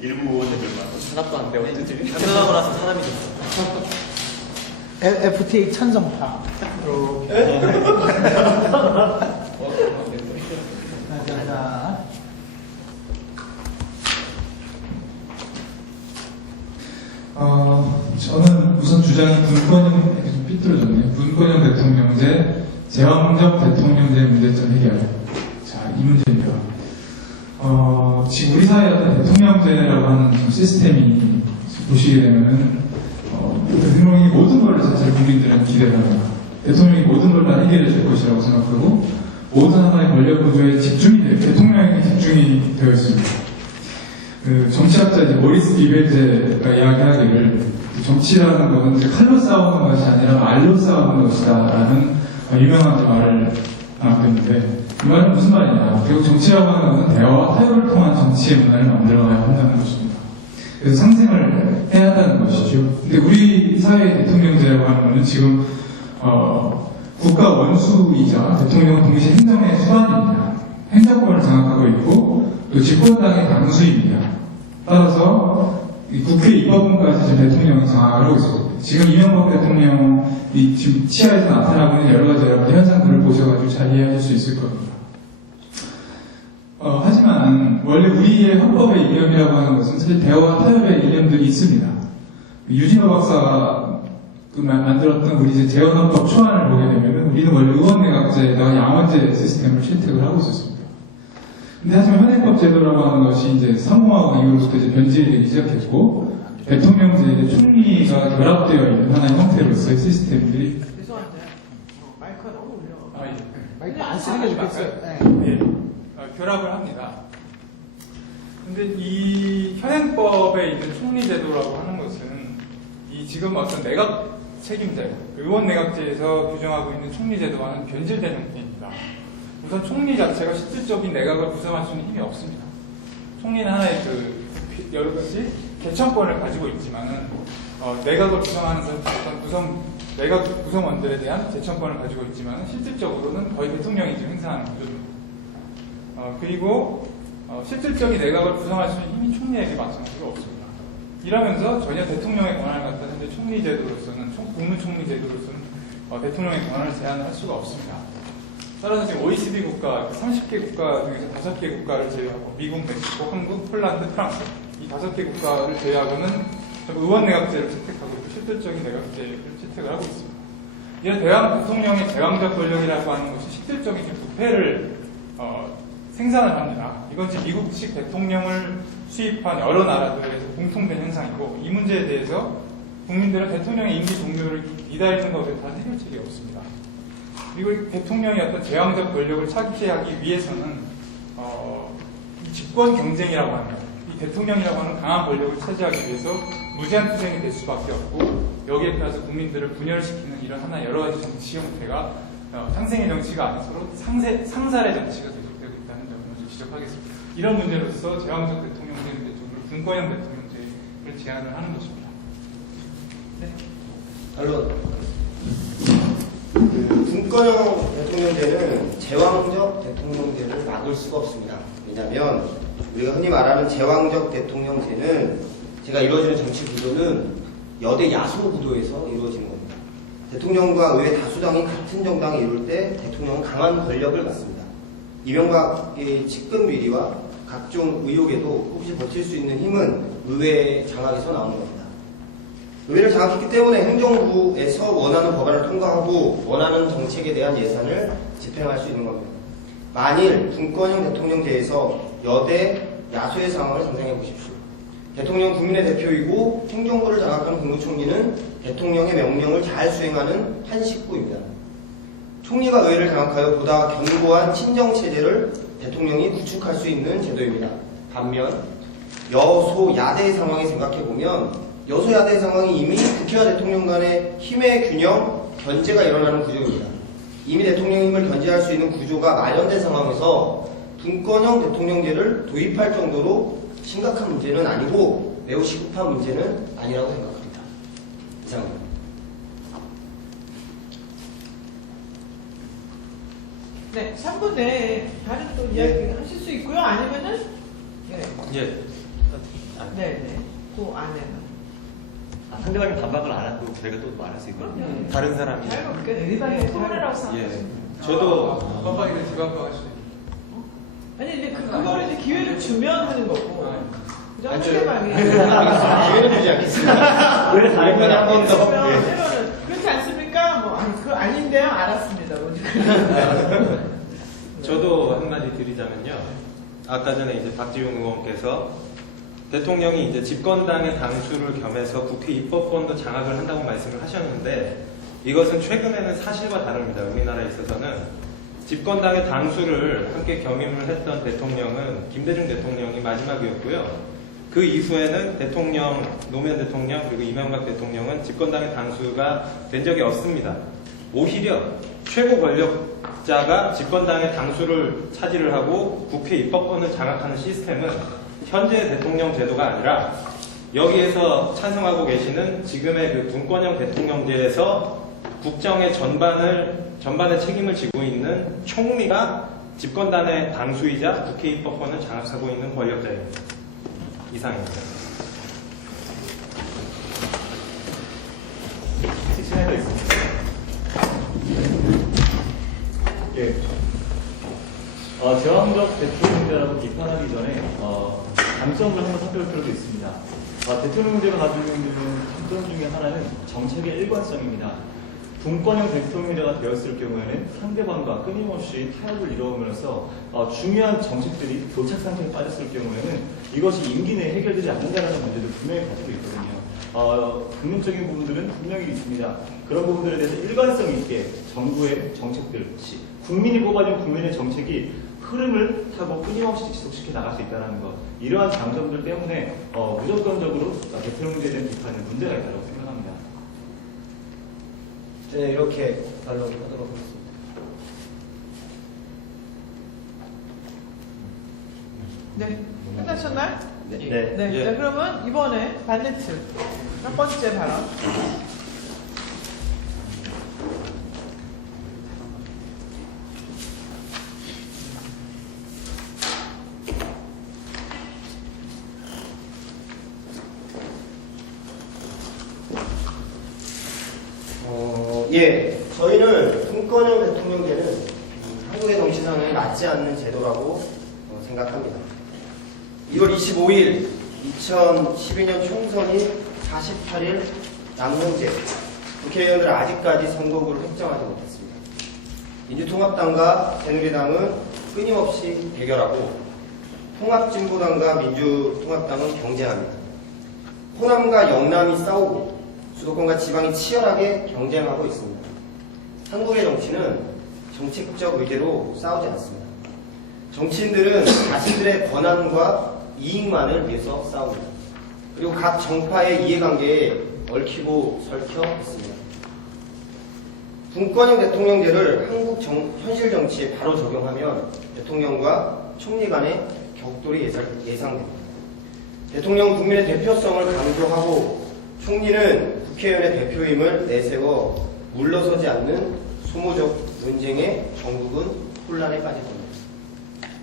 일부 의원들만. 하나도 안 배웠지. 들어가고 나서 사람이 됐어. FTA 찬성파. 자. 저는 우선 주장이 군권형, 좀 삐뚤어졌네요. 군권형 대통령제, 제왕적 대통령제 문제점 해결. 자, 이 문제입니다. 지금 우리 사회의 어떤 대통령제라고 하는 시스템이 보시게 되면은, 대통령이 모든 걸 사실 국민들은 기대를 합니다. 대통령이 모든 걸 다 해결해 줄 것이라고 생각하고, 모든 하나의 권력 구조에 대통령에게 집중이 되어 있습니다. 정치학자 모리스 리베제가 이야기하기를 정치라는 것은 이제 칼로 싸우는 것이 아니라 말로 싸우는 것이다라는 유명한 말을 하고 있는데 이 말은 무슨 말이냐? 결국 정치라고 하는 것은 대화와 타협을 통한 정치의 문화를 만들어가야 한다는 것입니다. 그래서 상생을 해야 한다는 것이죠. 근데 우리 사회의 대통령제라고 하는 것은 지금 국가 원수이자 대통령은 동시에 행정의 수반입니다. 행정권을 장악하고 있고 또 집권당의 당수입니다. 따라서 국회 입법원까지 지금 대통령이 장악을 하고 있습니다. 지금 이명박 대통령이 지금 치아에서 나타나고 있는 여러 가지 현상들을 보셔가지고 잘 이해하실 수 있을 겁니다. 하지만 원래 우리의 헌법의 이념이라고 하는 것은 사실 대화와 타협의 이념들이 있습니다. 유진호 박사가 만들었던 우리 이제 재헌헌법 초안을 보게 되면 우리는 원래 의원내각제에다가 양원제 시스템을 채택을 하고 있었습니다. 근데 하지만 현행법 제도라고 하는 것이 이제 상공화국 이후로부터 이제 변질되기 시작했고 대통령제의 총리가 결합되어 있는 하나의 형태로서의 시스템들이 죄송한데 마이크가 너무 울려. 예. 마이크 안 쓰는 게 좋겠어요. 예. 결합을 합니다. 근데 이 현행법에 있는 총리제도라고 하는 것은 이 지금 어떤 내각 책임제, 의원 내각제에서 규정하고 있는 총리제도와는 변질된 형태입니다. 우선 총리 자체가 실질적인 내각을 구성할 수 있는 힘이 없습니다. 총리는 하나의 여러 가지 개천권을 가지고 있지만은 내각을 구성하는 어떤 내각 구성원들에 대한 제천권을 가지고 있지만은 실질적으로는 거의 대통령이 지금 행사하는 구조입니다. 그리고 실질적인 내각을 구성할 수 있는 힘이 총리에게 마찬가지로 없습니다. 이러면서 전혀 대통령의 권한을 갖다 현재 총리제도로서는 국무총리제도로서는 대통령의 권한을 제한할 수가 없습니다. 따라서 지금 OECD 국가, 30개 국가 중에서 5개 국가를 제외하고 미국, 멕시코, 한국, 폴란드, 프랑스 이 5개 국가를 제외하고는 의원 내각제를 채택하고 있고 실질적인 내각제를 채택을 하고 있습니다. 이런 대통령의 제왕적 권력이라고 하는 것이 실질적인 부패를 생산을 합니다. 이건 지금 미국식 대통령을 수입한 여러 나라들에서 공통된 현상이고 이 문제에 대해서 국민들은 대통령의 임기 종료를 기다리는 것에 대한 해결책이 없습니다. 그리고 대통령이 어떤 제왕적 권력을 차지하기 위해서는 집권 경쟁이라고 하는 이 대통령이라고 하는 강한 권력을 차지하기 위해서 무제한 투쟁이 될 수밖에 없고 여기에 따라서 국민들을 분열시키는 이런 하나 여러 가지 정치 형태가 상생의 정치가 아닌 서로 상살의 정치가 계속되고 있다는 점을 먼저 지적하겠습니다. 이런 문제로서 제왕적 대통령제 쪽으로 군권형 대통령제를 제안을 하는 것입니다. 네. 결론. 군권형 대통령제는 제왕적 대통령제를 막을 수가 없습니다. 왜냐하면 우리가 흔히 말하는 제왕적 대통령제는 제가 이루어지는 정치 구도는 여대 야소 구도에서 이루어지는 겁니다. 대통령과 의회 다수당이 같은 정당이 이룰 때 대통령은 강한 권력을 갖습니다. 이명박의 측근 비리와 각종 의혹에도 혹시 버틸 수 있는 힘은 의회 장악에서 나오는 겁니다. 의회를 장악했기 때문에 행정부에서 원하는 법안을 통과하고 원하는 정책에 대한 예산을 집행할 수 있는 겁니다. 만일 군권형 대통령제에서 여대 야소의 상황을 상상해 보십시오. 대통령 국민의 대표이고 행정부를 장악하는 국무총리는 대통령의 명령을 잘 수행하는 한 식구입니다. 총리가 의회를 장악하여 보다 견고한 친정체제를 대통령이 구축할 수 있는 제도입니다. 반면 여소야대의 상황을 생각해보면 여소야대 상황이 이미 국회와 대통령 간의 힘의 균형, 견제가 일어나는 구조입니다. 이미 대통령 힘을 견제할 수 있는 구조가 마련된 상황에서 군권형 대통령제를 도입할 정도로 심각한 문제는 아니고 매우 시급한 문제는 아니라고 생각합니다. 이상입니다. 네, 3분 내에 다른 또 이야기 하실 수 있고요. 아니면은 예. 네네. 그 안에는. 상대방이 반박을 안 하고 저희가 또 말할 수 있거든요. 그럼요. 다른 사람이. 자유롭게 일반인 토론이라고 생각해요. 예. 저도 깜빡이를 뒤바꿔 하시죠. 아니 근데 그거를 이제 기회를 주면 하는 거고. 그죠? 아니, 상대방이. 기회는 주지 않겠습니다. 원래 다른 거는 한 번 더. 그러면 때로는 그렇지 않습니까? 뭐 아니 그거 아닌데요. 알았습니다. 뭐 저도 한마디 드리자면요. 아까 전에 이제 박지용 의원께서 대통령이 이제 집권당의 당수를 겸해서 국회 입법권도 장악을 한다고 말씀을 하셨는데 이것은 최근에는 사실과 다릅니다. 우리나라에 있어서는 집권당의 당수를 함께 겸임을 했던 대통령은 김대중 대통령이 마지막이었고요. 그 이후에는 대통령, 노무현 대통령 그리고 이명박 대통령은 집권당의 당수가 된 적이 없습니다. 오히려 최고 권력자가 집권당의 당수를 차지를 하고 국회 입법권을 장악하는 시스템은 현재 대통령 제도가 아니라 여기에서 찬성하고 계시는 지금의 그 분권형 대통령제에서 국정의 전반의 책임을 지고 있는 총리가 집권당의 당수이자 국회 입법권을 장악하고 있는 권력자입니다. 이상입니다. 시간이 더 있습니다. 예. 제왕적 대통령제라고 비판하기 전에 장점을 한번 살펴볼 필요도 있습니다. 대통령제가 가지고 있는 장점 중에 하나는 정책의 일관성입니다. 분권형 대통령제가 되었을 경우에는 상대방과 끊임없이 타협을 이루어오면서 중요한 정책들이 교착 상태에 빠졌을 경우에는 이것이 임기 내에 해결되지 않는다는 문제도 분명히 가지고 있거든요. 긍정적인 부분들은 분명히 있습니다. 그런 부분들에 대해서 일관성 있게 정부의 정책들, 국민이 뽑아준 국민의 정책이 흐름을 타고 끊임없이 지속시켜 나갈 수 있다는 것, 이러한 장점들 때문에 무조건적으로 대통령제에 대한 비판에 문제가 있다고 생각합니다. 네, 이렇게 반론하도록 하겠습니다. 네. 끝나셨나요? 네. 네. 예. 자, 그러면 이번에 반대측 첫 번째 발언. 예, 저희는 분권형 대통령제는 한국의 정치상에 맞지 않는 제도라고 생각합니다. 2월 25일 2012년 총선이 48일 남은 현재 국회의원들은 아직까지 선거구를 획정하지 못했습니다. 민주통합당과 새누리당은 끊임없이 대결하고 통합진보당과 민주통합당은 경쟁합니다. 호남과 영남이 싸우고 수도권과 지방이 치열하게 경쟁하고 있습니다. 한국의 정치는 정책적 의제로 싸우지 않습니다. 정치인들은 자신들의 권한과 이익만을 위해서 싸웁니다. 그리고 각 정파의 이해관계에 얽히고 설켜 있습니다. 분권형 대통령제를 한국 현실 정치에 바로 적용하면 대통령과 총리 간의 격돌이 예상됩니다. 대통령은 국민의 대표성을 강조하고 총리는 국회의원의 대표임을 내세워 물러서지 않는 소모적 논쟁에 전국은 혼란에 빠질 겁니다.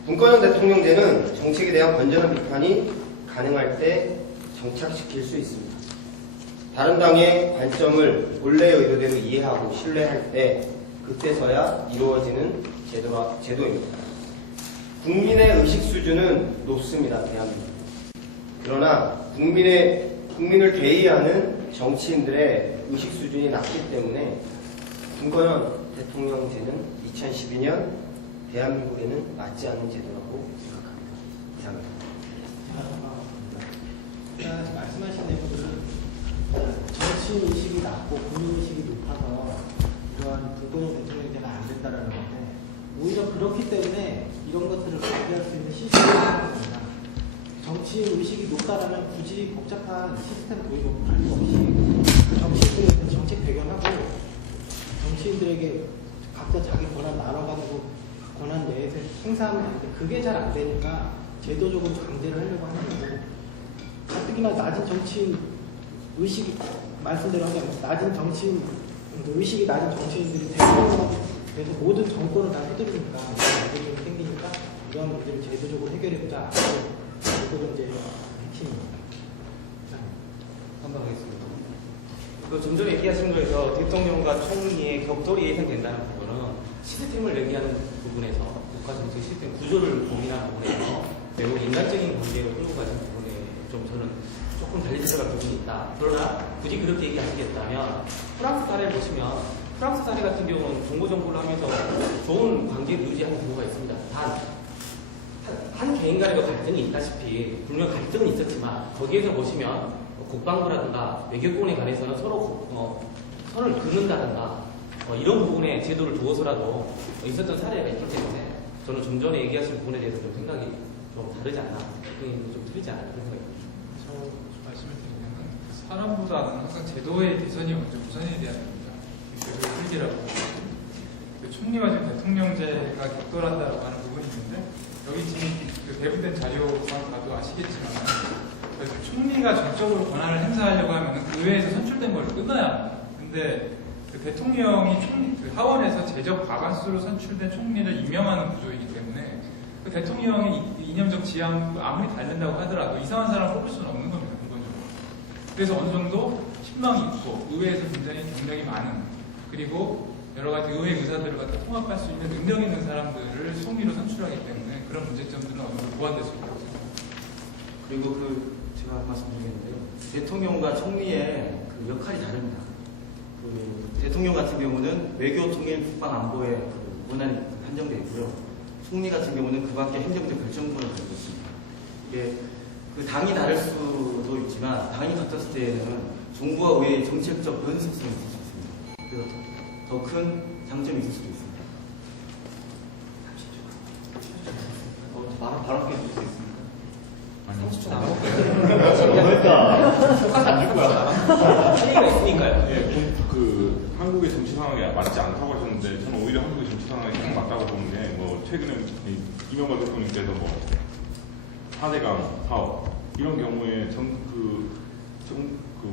분권형 대통령제는 정책에 대한 건전한 비판이 가능할 때 정착시킬 수 있습니다. 다른 당의 관점을 본래의 의도대로 이해하고 신뢰할 때 그때서야 이루어지는 제도입니다. 국민의 의식 수준은 높습니다. 대한민국. 그러나 국민을 대의하는 정치인들의 의식 수준이 낮기 때문에 분권형 대통령제는 2012년 대한민국에는 맞지 않는 제도라고 생각합니다. 이상입니다. 말씀하신 내용들은 정치 의식이 낮고 국민 의식이 높아서 이러한 분권형 대통령제가 안 된다라는 건데 오히려 그렇기 때문에 이런 것들을 관리할 수 있는 시스템이 있습니다. 정치 의식이 높다라면 굳이 복잡한 시스템 도입 관리 없이 정치인들의 정책 배경하고 정치인들에게 각자 자기 권한 나눠가지고 권한 내에서 행사하면 되는데 그게 잘 안 되니까 제도적으로 강제를 하려고 하는 거고 가뜩이나 낮은 정치인 의식이 말씀대로 하면 낮은 정치인 의식이 낮은 정치인들이 대통령이 돼서 모든 정권을 다 휘두르니까 문제점이 생기니까 이러한 문제를 제도적으로 해결해보자. 이거는 이제 핵심입니다. 판단하겠습니다. 좀 전에 얘기하신 거에서 대통령과 총리의 격돌이 예상된다는 부분은 시스템을 얘기하는 부분에서 국가 정책 시스템 구조를 고민하는 부분에서 매우 인간적인 관계를 끌고 가는 부분에 좀 저는 조금 달리 생각할 부분이 있다. 그러나 굳이 그렇게 얘기하시겠다면 프랑스 사례를 보시면 프랑스 사례 같은 경우는 정보정보를 하면서 좋은 관계를 유지하는 경우가 있습니다. 한 개인 간에도 갈등이 있다시피 분명 갈등은 있었지만 거기에서 보시면 국방부라든가 외교권에 관해서는 서로 선을 긋는다든가 이런 부분에 제도를 두어서라도 있었던 사례가 있기 때문에 저는 좀 전에 얘기하신 부분에 대해서 좀 생각이 좀 다르지 않나, 좀 틀리지 않나 그런 생각이 듭니다. 저 말씀을 드리면 사람보다는 항상 제도의 개선이 먼저 우선이 돼야 됩니다. 제도의 실기라고. 총리와 지금 대통령제가 격돌한다라고 하는 부분이 있는데 여기 지금 그 배분된 자료만 봐도 아시겠지만 총리가 전적으로 권한을 행사하려고 하면 의회에서 선출된 걸로 끝나야 합니다. 근데 그 대통령이 그 하원에서 제적 과반수로 선출된 총리를 임명하는 구조이기 때문에 그 대통령의 이념적 지향 아무리 다른다고 하더라도 이상한 사람을 뽑을 수는 없는 겁니다. 근본적으로. 그래서 어느 정도 신망이 있고 의회에서 굉장히 경력이 많은 그리고 여러 가지 의회 의사들을 갖다 통합할 수 있는 능력 있는 사람들을 총리로 선출하기 때문에 그런 문제점들은 어느 정도 보완될 수 있다고 생각합니다. 그리고 제가 말씀드리겠는데요. 대통령과 총리의 그 역할이 다릅니다. 대통령 같은 경우는 외교, 통일, 국방, 안보에 그 권한이 한정되어 있고요. 총리 같은 경우는 그 밖에 행정적 결정권을 가지고 있습니다. 이게 그 당이 다를 수도 있지만 당이 같았을 때에는 정부와 의회의 정책적 연속성이 있을 수 있습니다. 그래서 더 큰 장점이 있을 수도 있습니다. 바로 해줄 수 있습니까? 30초 남았고요. 그러니까 안줄 거야. 차이가 있으니까요. 예, 그 한국의 정치 상황이 맞지 않다고 하셨는데 저는 오히려 한국의 정치 상황이 딱 맞다고 보는 게 뭐 최근에 이명박 대통령께서 뭐 4대강 사업 이런 경우에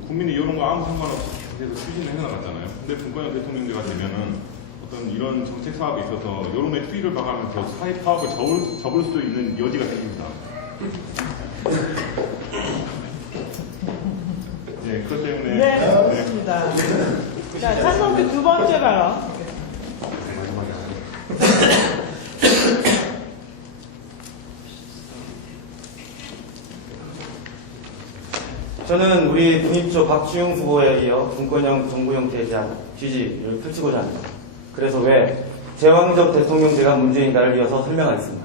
국민의 여론과 아무 상관없이 계속 추진을 해나갔잖아요. 근데 분권형 대통령제가 되면은 어떤 이런 정책 사업에 있어서 여론의 투의를 봐가면서 사회 파업을 접을 수 있는 여지가 생깁니다. 네, 그것 때문에. 네, 좋습니다. 자, 찬성표 두 번째 발언. 저는 우리 독립조 박주영 후보에 이어 분권형 정부 형태에 대한 지지를 펼치고자 합니다. 그래서 왜 제왕적 대통령제가 문제인가를 이어서 설명하겠습니다.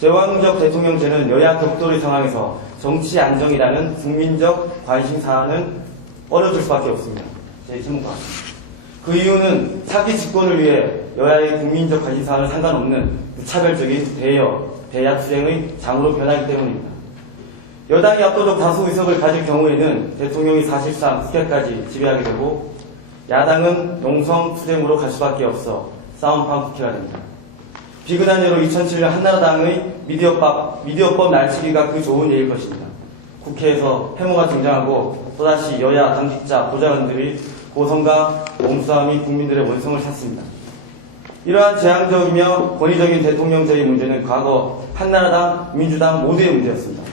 제왕적 대통령제는 여야 격돌의 상황에서 정치 안정이라는 국민적 관심 사안은 어려질 수밖에 없습니다. 제 제목과 그 이유는 차기 집권을 위해 여야의 국민적 관심 사안은 상관없는 무차별적인 대야 투쟁의 장으로 변하기 때문입니다. 여당이 압도적 다수 의석을 가질 경우에는 대통령이 사실상 국회까지 지배하게 되고 야당은 농성 투쟁으로 갈 수밖에 없어 싸움판 국회가 됩니다. 비근한 예로 2007년 한나라당의 미디어법 날치기가 그 좋은 예일 것입니다. 국회에서 해모가 등장하고 또다시 여야 당직자 보좌관들이 고성과 몸싸움이 국민들의 원성을 샀습니다. 이러한 제한적이며 권위적인 대통령제의 문제는 과거 한나라당, 민주당 모두의 문제였습니다.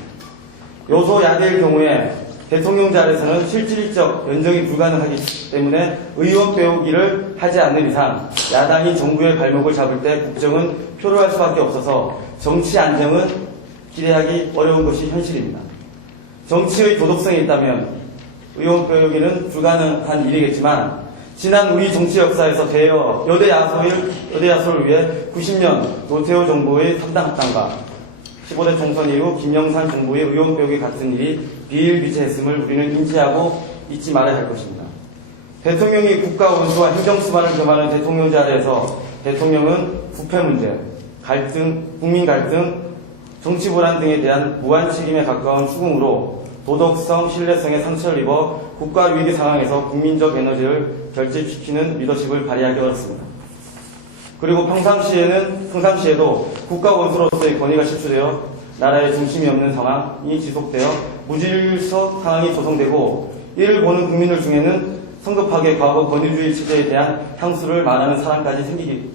요소 야대일 경우에 대통령제 아래서는 실질적 연정이 불가능하기 때문에 의원 빼오기를 하지 않는 이상 야당이 정부의 발목을 잡을 때 국정은 표류할 수밖에 없어서 정치 안정은 기대하기 어려운 것이 현실입니다. 정치의 도덕성이 있다면 의원 빼오기는 불가능한 일이겠지만 지난 우리 정치 역사에서 여대 야소를 위해 90년 노태우 정부의 3당 합당과 15대 총선 이후 김영삼 정부의 의원 빼오기 같은 일이 비일비재했음을 우리는 인지하고 잊지 말아야 할 것입니다. 대통령이 국가 원수와 행정수반을 겸하는 대통령제 아래에서 대통령은 부패 문제, 갈등, 국민 갈등, 정치 불안 등에 대한 무한 책임에 가까운 추궁으로 도덕성, 신뢰성에 상처를 입어 국가 위기 상황에서 국민적 에너지를 결집시키는 리더십을 발휘하기 어렵습니다. 그리고 평상시에도 국가 원수로서의 권위가 실추되어 나라의 중심이 없는 상황이 지속되어 무질서 상황이 조성되고 이를 보는 국민들 중에는 성급하게 과거 권위주의 체제에 대한 향수를 말하는 사람까지 생기는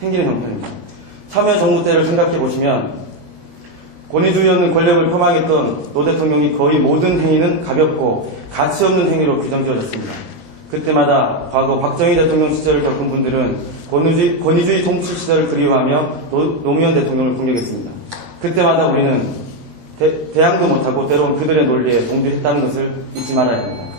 형편입니다. 참여정부 때를 생각해 보시면 권위주의였는 권력을 폄하했던 노 대통령이 거의 모든 행위는 가볍고 가치 없는 행위로 규정지어졌습니다. 그때마다 과거 박정희 대통령 시절을 겪은 분들은 권위주의 통치 시절을 그리워하며 노무현 대통령을 공격했습니다. 그때마다 우리는 대항도 못하고 때로는 그들의 논리에 동조했다는 것을 잊지 말아야 합니다.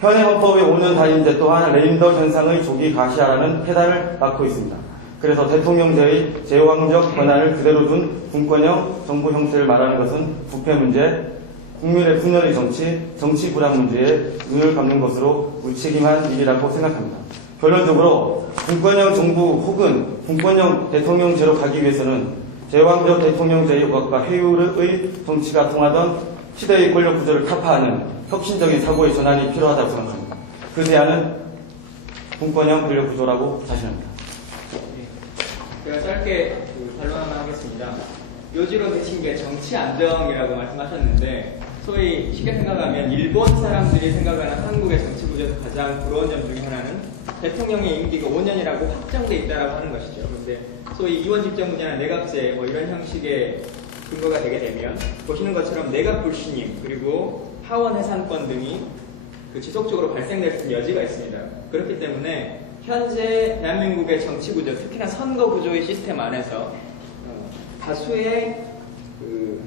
현행 헌법의 5년 단임제 또한 레임덕 현상의 조기 가시화라는 페달을 맡고 있습니다. 그래서 대통령제의 제왕적 권한을 그대로 둔 분권형 정부 형태를 말하는 것은 부패 문제, 국민의 분열의 정치 불안 문제에 눈을 감는 것으로 무책임한 일이라고 생각합니다. 결론적으로 분권형 정부 혹은 분권형 대통령제로 가기 위해서는 제왕적 대통령제의 요각과 회유의 정치가 통하던 시대의 권력 구조를 타파하는 혁신적인 사고의 전환이 필요하다고 생각합니다. 그 대안은 분권형 권력 구조라고 자신합니다. 제가 짧게 반론 하나 하겠습니다. 요지로 맺힌 게 정치 안정이라고 말씀하셨는데, 소위 쉽게 생각하면 일본 사람들이 생각하는 한국의 정치 구조에서 가장 부러운 점 중에 하나는 대통령의 임기가 5년이라고 확정돼 있다라고 하는 것이죠. 그런데 소위 이원 집정부제나 내각제 뭐 이런 형식의 근거가 되게 되면 보시는 것처럼 내각 불신임 그리고 하원 해산권 등이 지속적으로 발생될 수 있는 여지가 있습니다. 그렇기 때문에 현재 대한민국의 정치 구조, 특히나 선거 구조의 시스템 안에서 다수의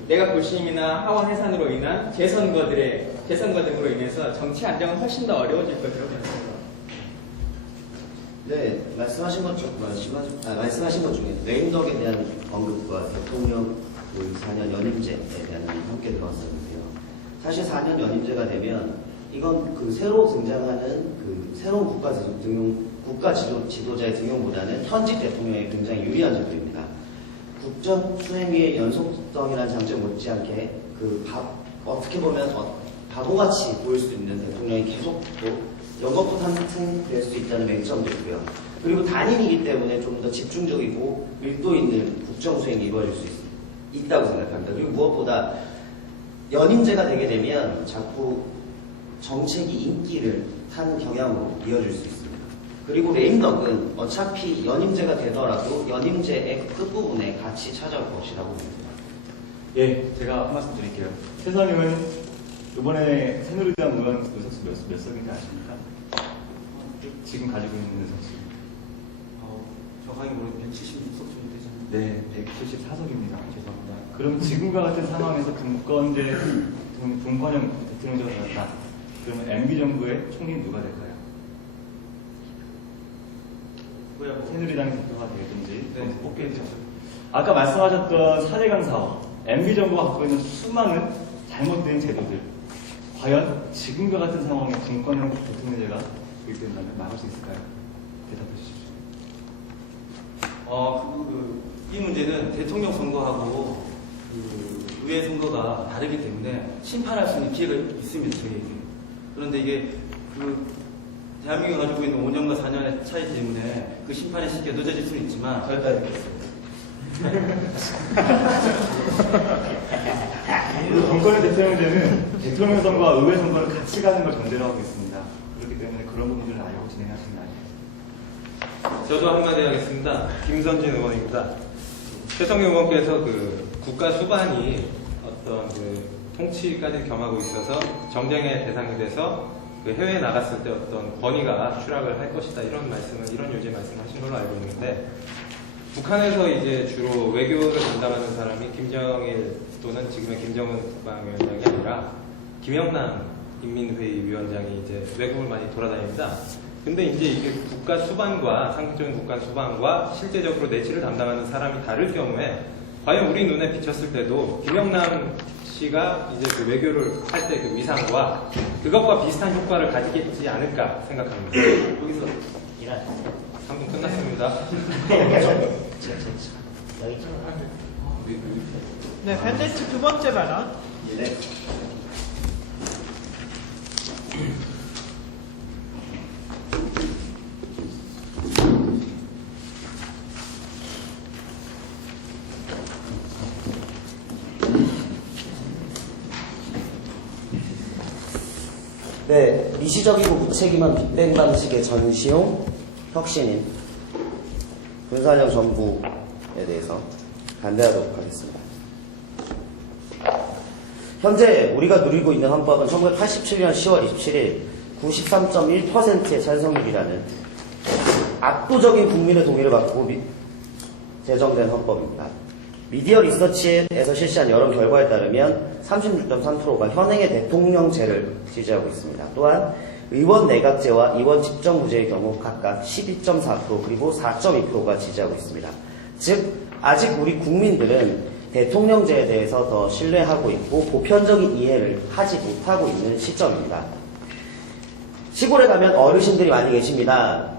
내각 불신임이나 하원 해산으로 인한 재선거 등으로 인해서 정치 안정은 훨씬 더 어려워질 것이라고 생각합니다. 네, 말씀하신 것 중에 레임덕에 대한 언급과 대통령 4년 연임제에 대한 함께 들어왔었는데요. 사실 4년 연임제가 되면 이건 새로 등장하는 새로운 국가 지도자의 등용보다는 현직 대통령에 굉장히 유리한 점입니다. 국정 수행의 연속성이라는 장점 못지않게 어떻게 보면 바보같이 보일 수 있는 대통령이 계속 연거푸 상승될 수 있다는 맹점도 있고요. 그리고 단임이기 때문에 좀 더 집중적이고 밀도 있는 국정 수행이 이루어질 수 있다고 생각합니다. 그리고 무엇보다 연임제가 되게 되면 자꾸 정책이 인기를 타는 경향으로 이어질 수 있습니다. 그리고 레임덕은 어차피 연임제가 되더라도 연임제의 끝부분에 같이 찾아올 것이라고 봅니다. 예, 제가 한 말씀 드릴게요. 최선님은 이번에 새누리당 의원 의석수 몇 석인지 아십니까? 지금 가지고 있는 의석수. 정확하게 모르겠는데 176석 정도 되지 않나요? 네, 174석입니다. 죄송합니다. 그럼 지금과 같은 상황에서 분권형 대통령제가 되었다. 그러면 MB정부의 총리는 누가 될까요? 새누리당의 대표가 되든지 뽑겠죠. 아까 말씀하셨던 4대강 사업, MB정부가 갖고 있는 수많은 잘못된 제도들, 과연 지금과 같은 상황에 분권형 대통령제가 도입된다면 막을 수 있을까요? 대답해 주십시오. 이 문제는 대통령 선거하고 의회 선거가 다르기 때문에 심판할 수 있는 기회가 있습니다, 저희에게. 그런데 이게 대한민국이 가지고 있는 5년과 4년의 차이 때문에 그 심판의 시기가 늦어질 수는 있지만 거기까지 듣겠습니다. 분권형 대통령제는 대통령 선거와 의회 선거를 같이 가는 걸 전제로 하고 있습니다. 그렇기 때문에 그런 부분들을 알고 진행하시는 게 아니에요. 저도 한마디 하겠습니다. 김선진 의원입니다. 최성경 의원께서 국가 수반이 어떤 통치까지 겸하고 있어서 정쟁의 대상이 돼서 해외에 나갔을 때 어떤 권위가 추락을 할 것이다 이런 요지의 말씀하신 걸로 알고 있는데, 북한에서 이제 주로 외교를 담당하는 사람이 김정일 또는 지금의 김정은 국방위원장이 아니라 김영남 인민회의 위원장이 이제 외국을 많이 돌아다닙니다. 근데 이제 이게 국가 수반과 상징적인 국가 수반과 실제적으로 내치를 담당하는 사람이 다를 경우에 과연 우리 눈에 비쳤을 때도 김영남 씨가 이제 외교를 할 때 위상과 그것과 비슷한 효과를 가지겠지 않을까 생각합니다. 여기서 일하죠. 3분 끝났습니다. 네, 밴데츠 두 번째 발언. 네. 네, 미시적이고 무책임한 빅뱅 방식의 전시용 혁신인 군사력 정부에 대해서 반대하도록 하겠습니다. 현재 우리가 누리고 있는 헌법은 1987년 10월 27일 93.1%의 찬성률이라는 압도적인 국민의 동의를 받고 제정된 헌법입니다. 미디어 리서치에서 실시한 여러 결과에 따르면 36.3%가 현행의 대통령제를 지지하고 있습니다. 또한 의원 내각제와 의원 집정부제의 경우 각각 12.4% 그리고 4.2%가 지지하고 있습니다. 즉 아직 우리 국민들은 대통령제에 대해서 더 신뢰하고 있고 보편적인 이해를 하지 못하고 있는 시점입니다. 시골에 가면 어르신들이 많이 계십니다.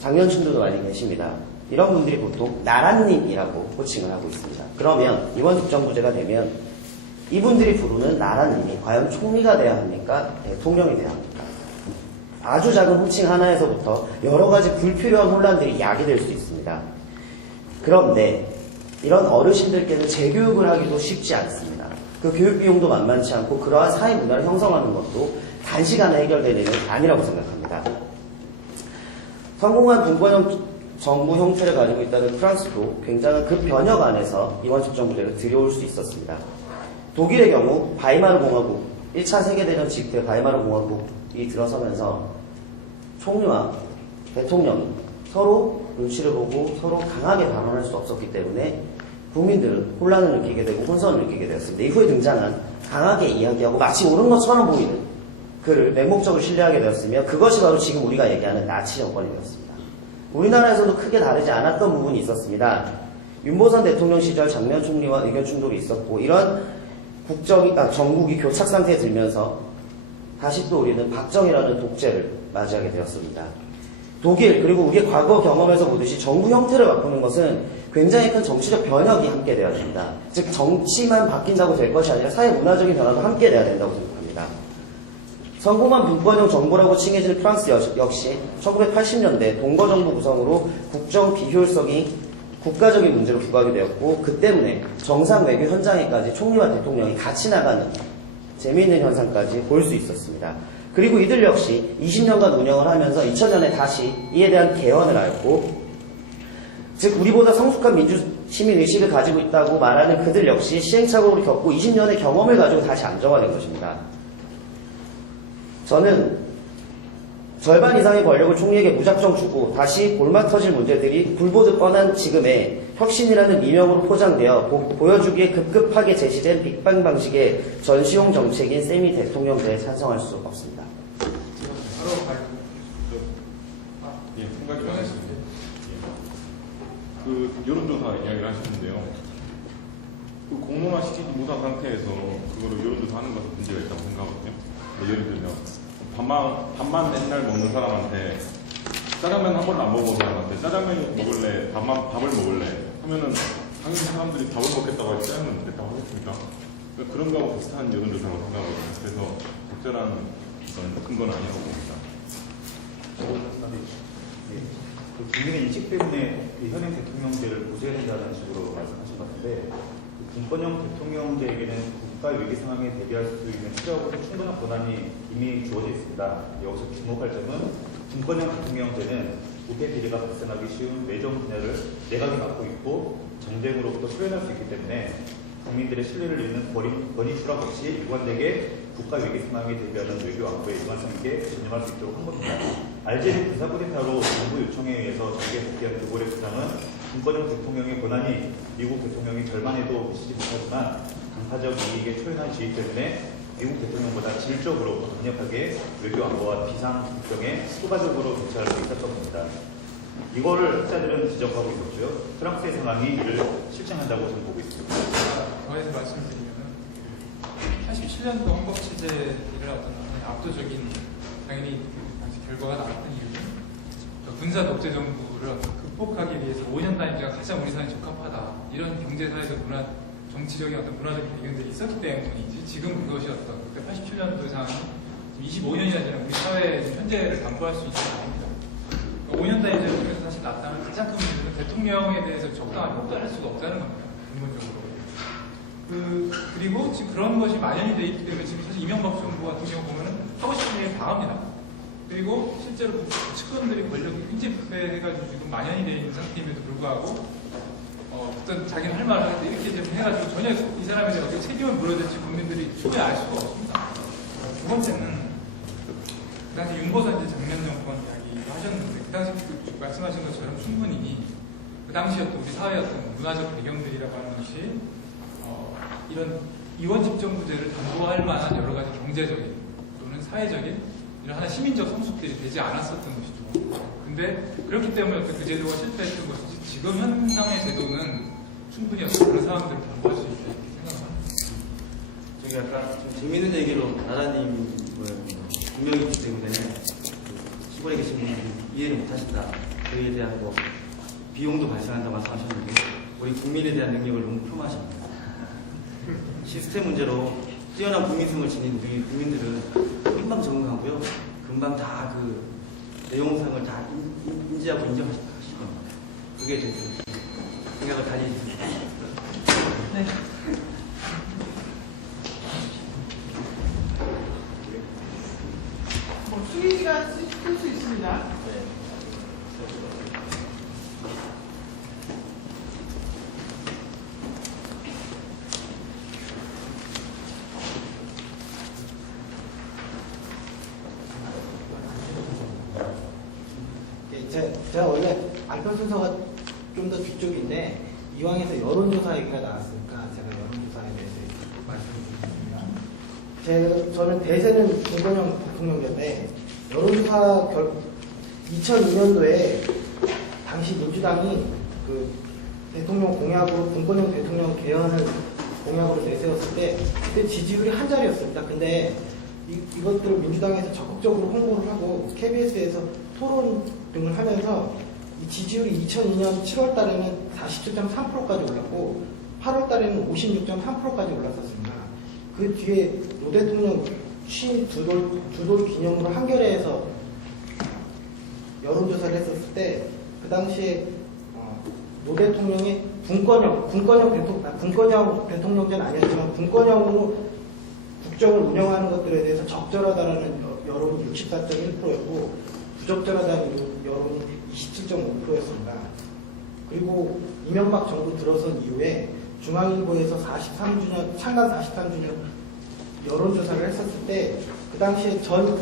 장년층들도 많이 계십니다. 이런 분들이 보통 나라님이라고 호칭을 하고 있습니다. 그러면 이번 집정부제가 되면 이분들이 부르는 나라님이 과연 총리가 돼야 합니까? 대통령이 돼야 합니까? 아주 작은 호칭 하나에서부터 여러 가지 불필요한 혼란들이 야기될 수 있습니다. 그런데 이런 어르신들께는 재교육을 하기도 쉽지 않습니다. 그 교육 비용도 만만치 않고 그러한 사회 문화를 형성하는 것도 단시간에 해결될 일은 아니라고 생각합니다. 성공한 분권형 정부 형태를 가지고 있다는 프랑스도 굉장한 그 변혁 안에서 이번 집정부제를 들여올 수 있었습니다. 독일의 경우 바이마르 공화국, 1차 세계대전 직후에 바이마르 공화국이 들어서면서 총리와 대통령이 서로 눈치를 보고 서로 강하게 발언할 수 없었기 때문에 국민들은 혼란을 느끼게 되고 혼선을 느끼게 되었습니다. 이후에 등장한 강하게 이야기하고 마치 옳은 것처럼 보이는 그를 맹목적으로 신뢰하게 되었으며 그것이 바로 지금 우리가 얘기하는 나치 정권이 되었습니다. 우리나라에서도 크게 다르지 않았던 부분이 있었습니다. 윤보선 대통령 시절 장면 총리와 의견 충돌이 있었고 이런 정국이 교착 상태에 들면서 다시 또 우리는 박정희라는 독재를 맞이하게 되었습니다. 독일 그리고 우리의 과거 경험에서 보듯이 정부 형태를 바꾸는 것은 굉장히 큰 정치적 변혁이 함께 되어야 됩니다. 즉 정치만 바뀐다고 될 것이 아니라 사회 문화적인 변화도 함께 돼야 된다고 생각합니다. 성공한 분권형 정부라고 칭해지는 프랑스 역시 1980년대 동거정부 구성으로 국정 비효율성이 국가적인 문제로 부각이 되었고 그 때문에 정상 외교 현장에까지 총리와 대통령이 같이 나가는 재미있는 현상까지 볼 수 있었습니다. 그리고 이들 역시 20년간 운영을 하면서 2000년에 다시 이에 대한 개헌을 하였고 즉 우리보다 성숙한 민주 시민 의식을 가지고 있다고 말하는 그들 역시 시행착오를 겪고 20년의 경험을 가지고 다시 안정화된 것입니다. 저는 절반 이상의 권력을 총리에게 무작정 주고 다시 볼맛 터질 문제들이 불보듯 뻔한 지금의 혁신이라는 미명으로 포장되어 보여주기에 급급하게 제시된 빅방 방식의 전시용 정책인 세미 대통령제에 찬성할 수 없습니다. 예, 생각이 나셨습니다. 그 여론조사 이야기를 하시는데요. 그 공론화시키지 못한 상태에서 그거를 여론조사하는 것은 문제가 있다고 생각하거든요. 예를 들면 밥만 맨날 먹는 사람한테 짜장면 한 번도 안 먹어본 사람한테 짜장면 먹을래, 밥을 먹을래 하면은 당연히 사람들이 밥을 먹겠다고 하지 짜장면 먹겠다고 하겠습니까? 그러니까 그런 거하고 비슷한 여론조사라고 생각하거든요. 그래서 적절한 근거는 아니라고 봅니다. 그 국민의 인식 때문에 그 현행 대통령제를 고수해야 된다는 식으로 말씀하신 것 같은데 분권형 대통령제에게는 국가 위기 상황에 대비할 수 있는 필요하고 충분한 권한이 이미 주어져 있습니다. 여기서 주목할 점은 분권형 대통령제는 국회 비리가 발생하기 쉬운 외정 분야를 내각이 맡고 있고 정쟁으로부터 소연할 수 있기 때문에 국민들의 신뢰를 잃는 권위 추락 없이 일관되게 국가 위기 상황에 대비하는 외교 안보에 일관성 있게 전념할 수 있도록 한 겁니다. 알제리 군사 쿠데타로 정부 요청에 의해서 정계 복귀한 드골의 수상은 분권형 대통령의 권한이 미국 대통령이 절반에도 미치지 못하지만 강파적 이익에 초연한 지위 때문에 미국 대통령보다 질적으로 더 강력하게 외교 안보와 비상 국정에 수가적으로 대처할 수 있었던 겁니다. 이거를 학자들은 지적하고 있었고요. 프랑스의 상황이 이를 실증한다고 저는 보고 있습니다. 더해서 말씀드리면 87년도 헌법 체제를 어떤 압도적인 당연히 당시 결과가 나왔던 이유는 군사 독재 정부를 극복하기 위해서 5년 단위제가 가장 우리 사회에 적합하다 이런 경제사회적 문화 정치적인 어떤 문화적인 배경들이 있었기 때문이지 지금 그것이 어떤 87년도 상황이 25년이나 지난 우리 사회의 현재를 담보할 수 있는 게 아닙니다. 5년 단위제를 통해서 사실 나타나는 가장 큰 문제는 대통령에 대해서 적당한 평가를 할 수가 없다는 겁니다. 근본적으로. 그리고 지금 그런 것이 만연이 되어 있기 때문에 지금 사실 이명박 정부 같은 경우 보면은 하고 싶은 게 강합니다. 그리고 실제로 측근들이 권력이 굉장히 부패해가지고 지금 만연이 되어 있는 상태임에도 불구하고 어떤 자기는 할 말을 하는데 이렇게 좀 해가지고 전혀 이 사람에 대해 어떻게 책임을 물어야될지 국민들이 전혀 알 수가 없습니다. 두 번째는 그 당시 윤보선 이제 장면 정권 이야기 하셨는데 그 당시 그 말씀하신 것처럼 충분히 그 당시였던 우리 사회의 어떤 문화적 배경들이라고 하는 것이 이런 이원 집정부제를 담보할 만한 여러 가지 경제적인 또는 사회적인 이런 하나 시민적 성숙들이 되지 않았었던 것이죠. 근데 그렇기 때문에 어떤 그 제도가 실패했던 것이지 지금 현상의 제도는 충분히 어떤 그런 상황들을 담보할 수 있다 이렇게 생각합니다. 저기 약간 좀 재밌는 얘기로 나라님 분명이기 때문에 그 시골에 계신 분들이 이해를 못하신다. 그에 대한 뭐 비용도 발생한다고 말씀하셨는데 우리 국민에 대한 능력을 너무 폄하하십니다. 시스템 문제로 뛰어난 국민성을 지닌 우리 국민들은 금방 적응하고요. 금방 다 그 내용상을 다 인지하고 인정하실 겁니다. 그게 제 생각을 다니겠습니다. 네. 뭐 수기 시간 쓸 수 있습니다. 제가 원래 발표 순서가 좀 더 뒤쪽인데 이왕에서 여론조사 얘기가 나왔으니까 제가 여론조사에 대해서 말씀드리겠습니다. 저는 대세는 김건영 대통령인데 여론조사 2002년도에 당시 민주당이 그 대통령 공약으로 김건영 대통령 개헌을 공약으로 내세웠을 때 그때 지지율이 한 자리였습니다. 근데 이것들을 민주당에서 적극적으로 홍보를 하고 KBS에서 토론 등을 하면서 이 지지율이 2002년 7월 달에는 47.3%까지 올랐고 8월 달에는 56.3%까지 올랐었습니다. 그 뒤에 노 대통령 취임 두 돌 기념으로 한겨레에서 여론조사를 했었을 때 그 당시에 노 대통령의 분권형 대통령제는 아니었지만 분권형으로 국정을 운영하는 것들에 대해서 적절하다라는 여론이 64.1%였고 부적절하다는 여론이 27.5%였습니다. 그리고 이명박 정부 들어선 이후에 중앙일보에서 43주년 창간 43주년 여론조사를 했었을 때 그 당시에 전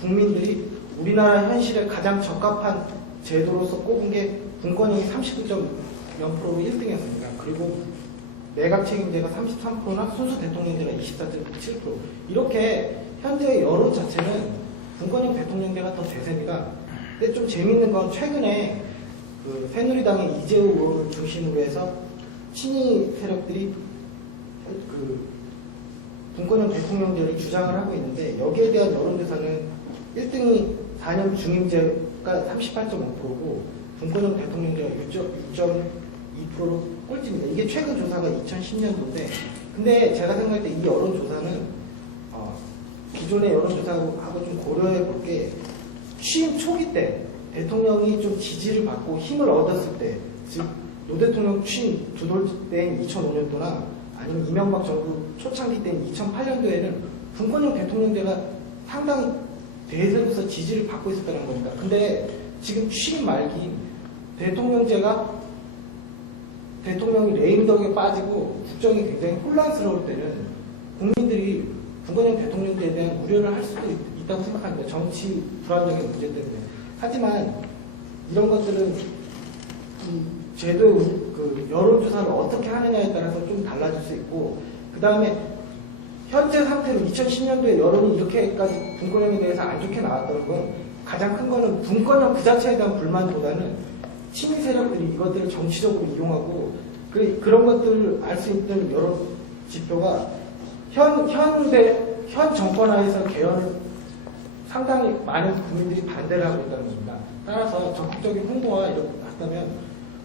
국민들이 우리나라 현실에 가장 적합한 제도로서 꼽은 게 분권형이 39.0%로 1등이었습니다. 그리고 내각 책임제가 33%나 순수 대통령제가 24.7%. 이렇게 현재의 여론 자체는 분권형 대통령제가 더 대세입니다. 근데 좀 재밌는 건 최근에 그 새누리당의 이재호 의원을 중심으로 해서 친이 세력들이 그 분권형 대통령제를 주장을 하고 있는데 여기에 대한 여론조사는 1등이 4년 중임제가 38.5%고 분권형 대통령제가 6.2%로 꼴찌입니다. 이게 최근 조사가 2010년도인데 근데 제가 생각할 때 이 여론조사는 기존의 여론조사하고 좀 고려해 볼 게 취임 초기 때 대통령이 좀 지지를 받고 힘을 얻었을 때, 즉 노 대통령 취임 두 돌 때인 2005년도나 아니면 이명박 정부 초창기 때인 2008년도에는 분권형 대통령제가 상당히 대세로서 지지를 받고 있었다는 겁니다. 근데 지금 취임 말기 대통령제가 대통령이 레임덕에 빠지고 국정이 굉장히 혼란스러울 때는 국민들이 분권형 대통령제에 대한 우려를 할 수도 있다고 생각합니다. 정치 불안정의 문제 때문에. 하지만 이런 것들은 제도 그 여론조사를 어떻게 하느냐에 따라서 좀 달라질 수 있고 그 다음에 현재 상태로 2010년도에 여론이 이렇게까지 분권형에 대해서 안 좋게 나왔다는 건 가장 큰 거는 분권형 그 자체에 대한 불만보다는 친미 세력들이 이것들을 정치적으로 이용하고 그런 것들을 알 수 있는 여러 지표가 현 정권 하에서 개헌을 상당히 많은 국민들이 반대를 하고 있다는 겁니다. 따라서 적극적인 홍보와 이렇게 한다면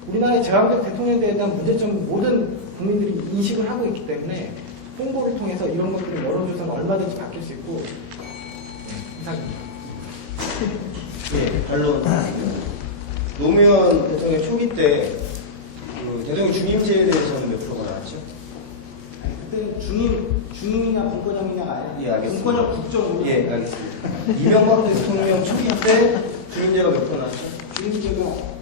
우리나라의 제왕적 대통령제에 대한 문제점은 모든 국민들이 인식을 하고 있기 때문에 홍보를 통해서 이런 것들을 여론조사는 얼마든지 바뀔 수 있고 이상입니다. 네, 반론. 노무현 대통령 초기 때 그 대통령 중임제에 대해서는 몇 프로가 나왔죠? 아니, 그때는 중임이나 분권형이냐가 아니라 예, 알겠습니다. 분권형 국정으로 예, 알겠습니다. 이명박 대통령 초기 때 중임제가 몇 프로 나왔죠? 중임제가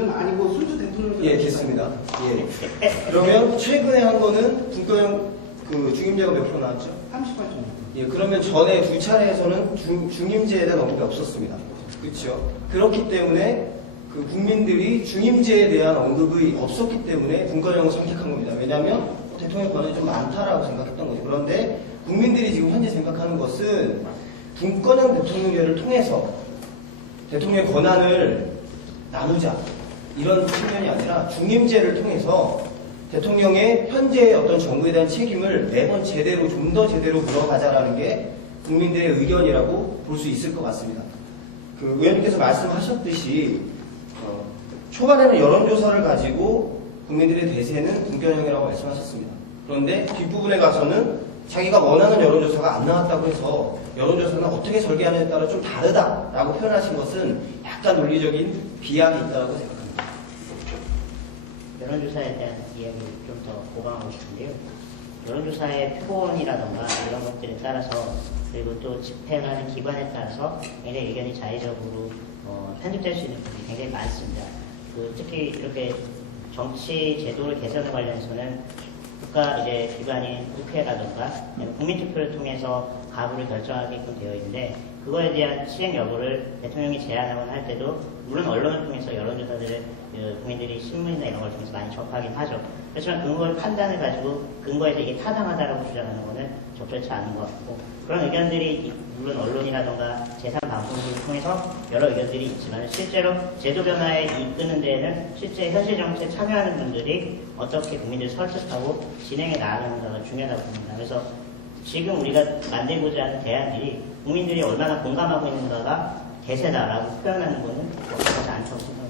아니고 순수 대통령. 예, 됐습니다. 예. 그러면 최근에 한 거는 분권형 그 중임제가 몇 프로 나왔죠? 38점. 예, 그러면 전에 두 차례에서는 중임제에 대한 언급이 없었습니다. 그렇죠? 그렇기 때문에 그 국민들이 중임제에 대한 언급이 없었기 때문에 분권형을 선택한 겁니다. 왜냐하면 대통령 권한이 좀 많다라고 생각했던 거죠. 그런데 국민들이 지금 현재 생각하는 것은 분권형 대통령제를 통해서 대통령의 권한을 나누자 이런 측면이 아니라 중임제를 통해서 대통령의 현재의 어떤 정부에 대한 책임을 매번 제대로 좀 더 제대로 물어가자라는 게 국민들의 의견이라고 볼 수 있을 것 같습니다. 그 의원님께서 말씀하셨듯이 초반에는 여론조사를 가지고 국민들의 대세는 분권형이라고 말씀하셨습니다. 그런데 뒷부분에 가서는 자기가 원하는 여론조사가 안 나왔다고 해서 여론조사는 어떻게 설계하느냐에 따라 좀 다르다라고 표현하신 것은 약간 논리적인 비약이 있다고 생각합니다. 여론조사에 대한 이야기를 좀 더 보강하고 싶은데요. 여론조사의 표본이라던가 이런 것들에 따라서 그리고 또 집행하는 기관에 따라서 굉장히 의견이 자의적으로 편집될 수 있는 부분이 굉장히 많습니다. 특히 이렇게 정치 제도를 개선에 관련해서는 국가 이제 기관인 국회라던가 국민투표를 통해서 가부를 결정하게끔 되어 있는데 그거에 대한 시행 여부를 대통령이 제안하거나 할 때도 물론 언론을 통해서 여론조사들을 국민들이 신문이나 이런 걸 통해서 많이 접하긴 하죠. 그렇지만 그걸 판단을 가지고 근거에서 이게 타당하다라고 주장하는 거는 적절치 않은 것 같고 그런 의견들이 물론 언론이라던가 제3방송국을 통해서 여러 의견들이 있지만 실제로 제도 변화에 이끄는 데에는 실제 현실 정치에 참여하는 분들이 어떻게 국민들을 설득하고 진행해 나가는가가 중요하다고 봅니다. 그래서 지금 우리가 만들고자 하는 대안들이 국민들이 얼마나 공감하고 있는가가 대세다라고 표현하는 것은 적절하지 않다고 생각합니다.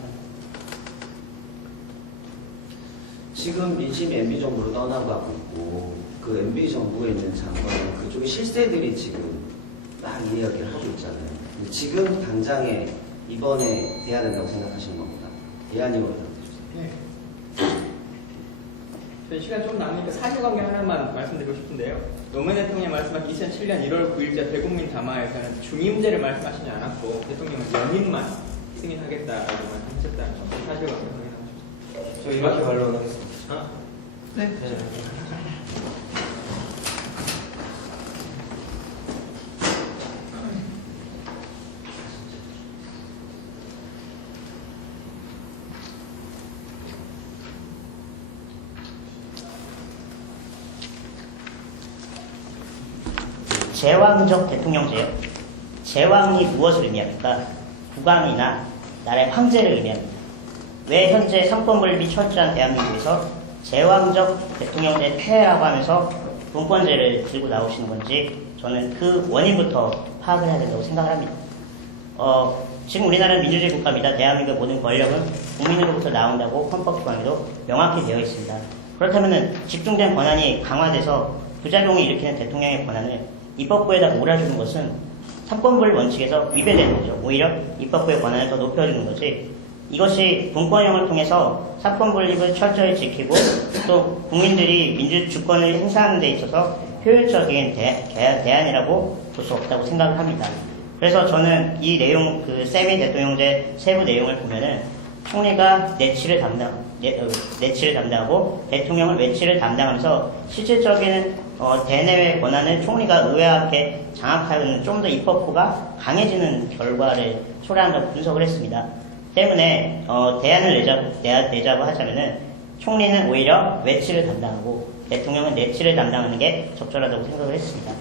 지금 민심 MB 정부로 떠나가고 있고 그 MB 정부에 있는 장관은 그쪽의 실세들이 지금 막 이야기를 하고 있잖아요. 지금 당장에 이번에 돼야 된다고 생각하시는 겁니다. 예안님으로 답해주세요. 저희 시간 좀 남으니까 사실관계 하나만 말씀드리고 싶은데요. 노무현 대통령이 말씀하신 2007년 1월 9일자 대국민 담화에서는 중임제를 말씀하시지 않았고 대통령은 연임만 승인하겠다라고 말씀하셨다는 점 사실관계 확인하십시오. 저 이렇게 반론하겠습니다. 네. 제왕적 대통령제요. 제왕이 무엇을 의미합니까? 국왕이나 나라의 황제를 의미합니다. 왜 현재 상권분립 및 철저한 대한민국에서 제왕적 대통령제 폐해라고 하면서 분권제를 들고 나오시는 건지 저는 그 원인부터 파악을 해야 된다고 생각을 합니다. 지금 우리나라는 민주주의 국가입니다. 대한민국의 모든 권력은 국민으로부터 나온다고 헌법기관에도 명확히 되어 있습니다. 그렇다면 집중된 권한이 강화돼서 부작용을 일으키는 대통령의 권한을 입법부에다 몰아주는 것은 상권분립 원칙에서 위배되는 거죠. 오히려 입법부의 권한을 더 높여주는 거지. 이것이 분권형을 통해서 사건분립을 철저히 지키고 또 국민들이 민주주권을 행사하는 데 있어서 효율적인 대안이라고 볼 수 없다고 생각을 합니다. 그래서 저는 이 내용, 그 세미 대통령제 세부 내용을 보면은 총리가 내치를 담당하고 대통령은 외치를 담당하면서 실질적인 대내외 권한을 총리가 의회 앞에 장악하는 좀 더 입법부가 강해지는 결과를 초래한다고 분석을 했습니다. 때문에 대안을 내자고 하자면은 총리는 오히려 외치를 담당하고 대통령은 내치를 담당하는 게 적절하다고 생각을 했습니다.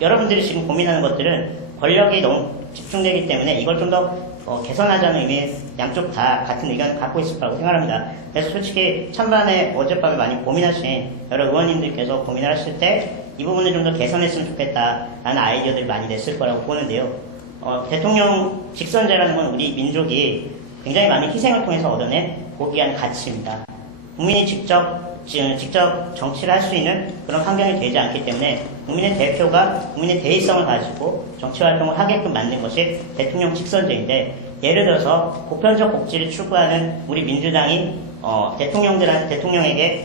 여러분들이 지금 고민하는 것들은 권력이 너무 집중되기 때문에 이걸 좀 더 개선하자는 의미 양쪽 다 같은 의견을 갖고 있을 거라고 생각합니다. 그래서 솔직히 찬반에 어젯밤에 많이 고민하신 여러 의원님들께서 고민을 하실 때 이 부분을 좀 더 개선했으면 좋겠다라는 아이디어들을 많이 냈을 거라고 보는데요. 대통령 직선제라는 건 우리 민족이 굉장히 많은 희생을 통해서 얻어낸 고귀한 가치입니다. 국민이 직접 정치를 할 수 있는 그런 환경이 되지 않기 때문에 국민의 대표가 국민의 대의성을 가지고 정치활동을 하게끔 만든 것이 대통령 직선제인데 예를 들어서 보편적 복지를 추구하는 우리 민주당이 대통령에게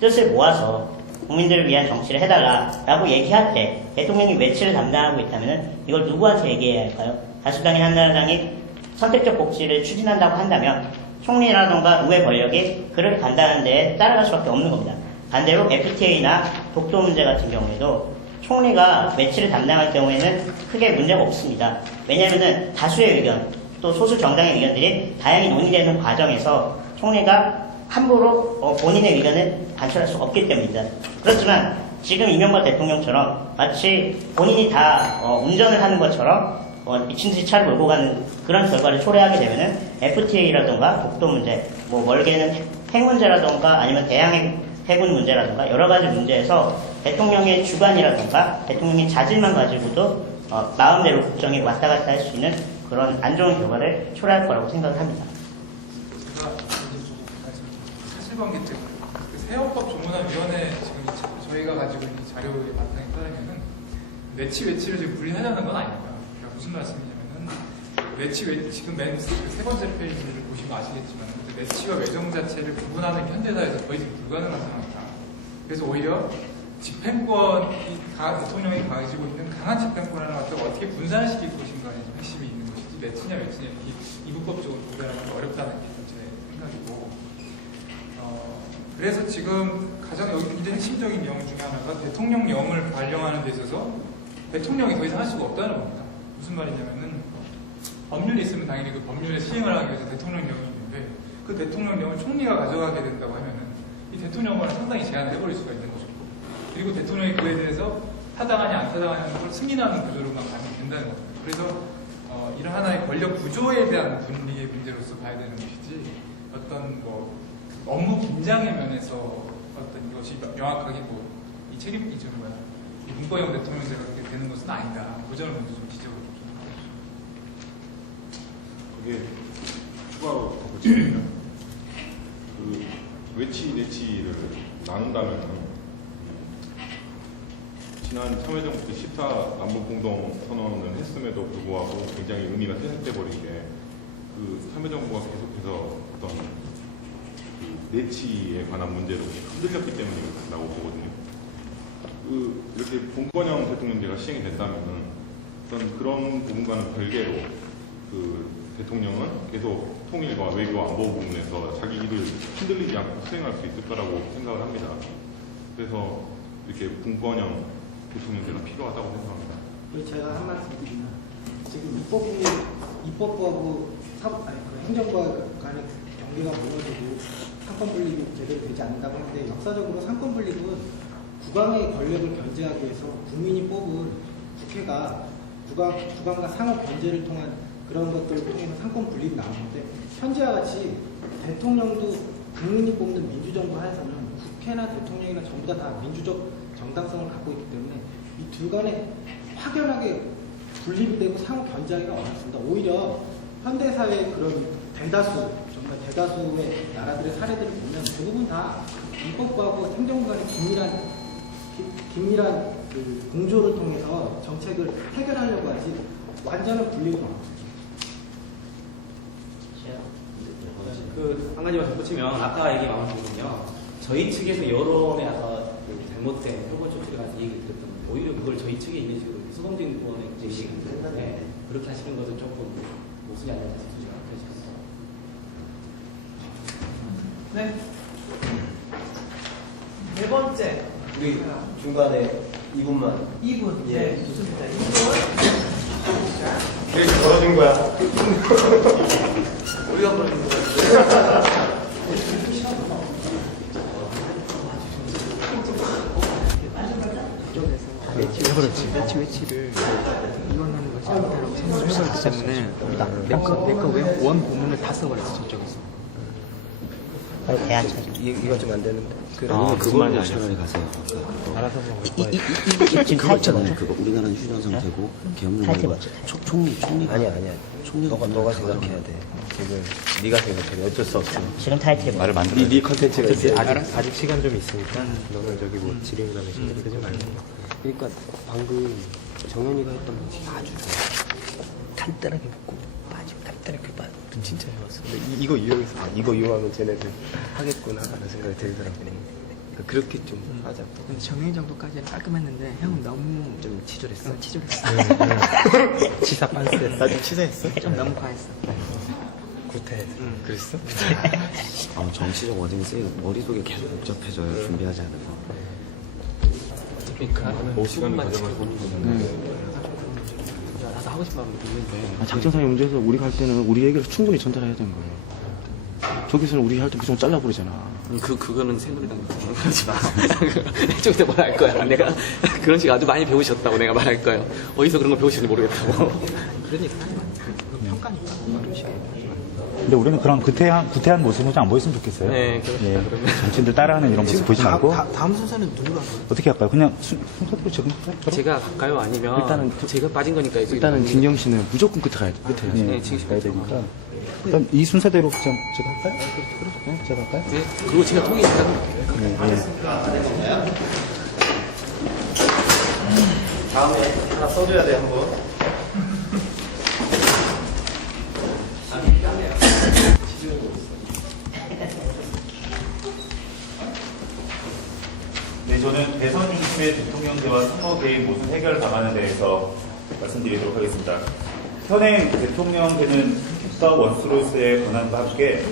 뜻을 모아서 국민들을 위한 정치를 해달라라고 얘기할 때 대통령이 외치를 담당하고 있다면 이걸 누구한테 얘기해야 할까요? 다수당인 한나라당이 선택적 복지를 추진한다고 한다면 총리라던가 의회 권력이 그렇게 간다는 데에 따라갈 수밖에 없는 겁니다. 반대로 FTA나 독도 문제 같은 경우에도 총리가 외치를 담당할 경우에는 크게 문제가 없습니다. 왜냐하면 다수의 의견, 또 소수 정당의 의견들이 다양히 논의되는 과정에서 총리가 함부로 본인의 의견을 관철할 수 없기 때문입니다. 그렇지만 지금 이명박 대통령처럼 마치 본인이 다 운전을 하는 것처럼 미친 듯이 차를 몰고 가는 그런 결과를 초래하게 되면은 FTA라든가 독도 문제, 뭐 멀게는 핵 문제라든가 아니면 대양 해군 문제라든가 여러 가지 문제에서 대통령의 주관이라든가 대통령의 자질만 가지고도 마음대로 국정이 왔다 갔다 할 수 있는 그런 안 좋은 결과를 초래할 거라고 생각을 합니다. 제가 사실관계 때문에 그 새헌법 조문안위원회 지금 저희가 가지고 있는 자료의 바탕에 따르면은 외치를 지금 분리하자는 건 아닙니다. 그러니까 무슨 말씀이냐면은 지금 맨 세 번째 페이지를 보시면 아시겠지만 외치와 외정 자체를 구분하는 현대사에서 거의 지금 불가능한 상황이다. 그래서 오히려 집행권이 대통령이 가지고 있는 강한 집행권을 갖다가 어떻게 분산시킬 것인가에 핵심이 있는 것이지 외치냐 이분법적으로 구별하는 게 어렵다는 게 제 생각이고 그래서 지금 가장 여기 굉장히 핵심적인 내용 중에 하나가 대통령령을 발령하는 데 있어서 대통령이 더 이상 할 수가 없다는 겁니다. 무슨 말이냐면은 법률이 있으면 당연히 그 법률의 시행을 하기 위해서 대통령령이 있는데 그 대통령령을 총리가 가져가게 된다고 하면은 이 대통령령을 상당히 제한을 해버릴 수가 있는 거죠. 그리고 대통령이 그에 대해서 타당하냐 안 타당하냐는 걸 승인하는 구조로만 가면 된다는 겁니다. 그래서 이런 하나의 권력 구조에 대한 분리의 문제로서 봐야 되는 것이지 어떤 뭐 업무 긴장의 면에서 어떤 이것이 명확하게 이 책임 기준 이 문권형 대통령제가 그렇게 되는 것은 아니다. 그 점을 먼저 좀 지적을 좀 하고 그게 추가로 덧붙이면 그 외치 내치를 나눈다면 지난 참여정부 때 10차 남북공동선언을 했음에도 불구하고 굉장히 의미가 퇴색돼 버린 게 그 참여정부가 계속해서 어떤 그 내치에 관한 문제로 흔들렸기 때문이라고 보거든요. 이렇게 분권형 대통령제가 시행이 된다면은 어떤 그런 부분과는 별개로 그 대통령은 계속 통일과 외교 안보 부분에서 자기 일을 흔들리지 않고 수행할 수 있을 거라고 생각을 합니다. 그래서 이렇게 분권형 대통령제가 필요하다고 생각합니다. 그리고 제가 한 말씀 드리면 지금 입법부하고 행정부와 간의 경계가 무너지고 상권 분립이 제대로 되지 않는다고 하는데 역사적으로 상권 분립은 국왕의 권력을 견제하기 위해서 국민이 뽑은 국회가 국왕과 상호 견제를 통한 그런 것들을 통해서 상권 분립이 나온 건데 현재와 같이 대통령도 국민이 뽑는 민주정부 하에서는 국회나 대통령이나 전부 다 민주적 정당성을 갖고 있기 때문에 이 둘 간에 확연하게 분립이 되고 상호 견제하기가 어렵습니다. 오히려 현대사회의 그런 대다수, 정말 대다수의 나라들의 사례들을 보면 대부분 다 입법부하고 행정부 간의 긴밀한 그 공조를 통해서 정책을 해결하려고 하지 완전한 분리가 없습니다. 한 가지만 덧붙이면 아까 얘기 나왔거든요. 저희 측에서 여론에 아까 잘못된 표본 조치에 관해서 얘기를 드렸던 오히려 그걸 저희 측에 있는 식으로 수범진권의 제시가 있는데 그렇게 하시는 것은 조금 모순이 아니라 소지가 되셨어요. 네. 네 번째. 우리 중간에 2분만. 2분. 예. 네, 좋습니다. 2분. 이렇게 벌어진 거야. 우리가 벌어진 거야. 외치를 이원하는 걸 잘못하라고 생각을 해버렸기 때문에 내거 원 본문을 다 써버렸어 저쪽에서. 이거 좀 안 되는데. 그걸로 차라리 가세요. 알아서 그거 있잖아요. 그거 우리나라는 휴전 상태고 계엄령은 총리가 아니야. 너가 생각해야 돼. 지금 네가 생각해. 어쩔 수 없어. 지금 타이틀 말을 만들어. 네 컨텐츠가 있어. 아직 시간 좀 있으니까 너는 저기 뭐 지뢰인감에 신경 쓰지 말고. 그러니까 방금 정현이가 했던 거 아주 간단하게 묻고 빠지고 간단하게 빠지고 진짜 좋았어. 근데 이거 이용해서 이거 이용하면 쟤네들 하겠구나 하는 생각이 들더라고. 그렇게 좀 하자. 근데 정현이 정도까지는 깔끔했는데 형은 너무 좀 치졸했어. 치졸했어. 치사 빤스. 나 좀 치사했어. 좀 너무 과했어. 구태. 그랬어? 정치적 워딩이 머릿속에 계속 복잡해져요. 준비하지 않아서. 그러니까 50분만 나도 하고 싶은 마음도 있는데 작전상의 문제에서 우리 갈 때는 우리 얘기를 충분히 전달해야 되는 거예요. 저기서는 우리 할 때 무조건 잘라버리잖아. 그거는 새누리당 그러지 마. 이쪽에 뭐라 할 거야. 내가 그런 식으로 아주 많이 배우셨다고 내가 말할 거예요. 어디서 그런 거 배우시는지 모르겠다고. 그러니까 평가니까 그런 식으로. 근데 우리는 그런 구태한 모습은 좀 안 보였으면 좋겠어요. 네, 그렇습니다. 그러면. 정치인들 따라하는 이런 모습 보지 말고. 다음 순서는 누구가 어떻게 할까요? 그냥 순서대로 지금 제가 갈까요? 아니면 일단은 제가 빠진 거니까 이제 일단은 진경 씨는 무조건 끝에 가야 돼. 끝에 가야지. 네, 지금 가야 되니까. 일단 이 순서대로 제가 할까요? 네, 제가 할까요? 네, 그리고 제가 통일했다고. 다음에 하나 써줘야 돼, 한번. 네, 저는 대선 중심의 대통령제와 선거 개입 모순 해결 방안에 대해서 말씀드리도록 하겠습니다. 현행 대통령제는 국가 원수로서의 권한과 함께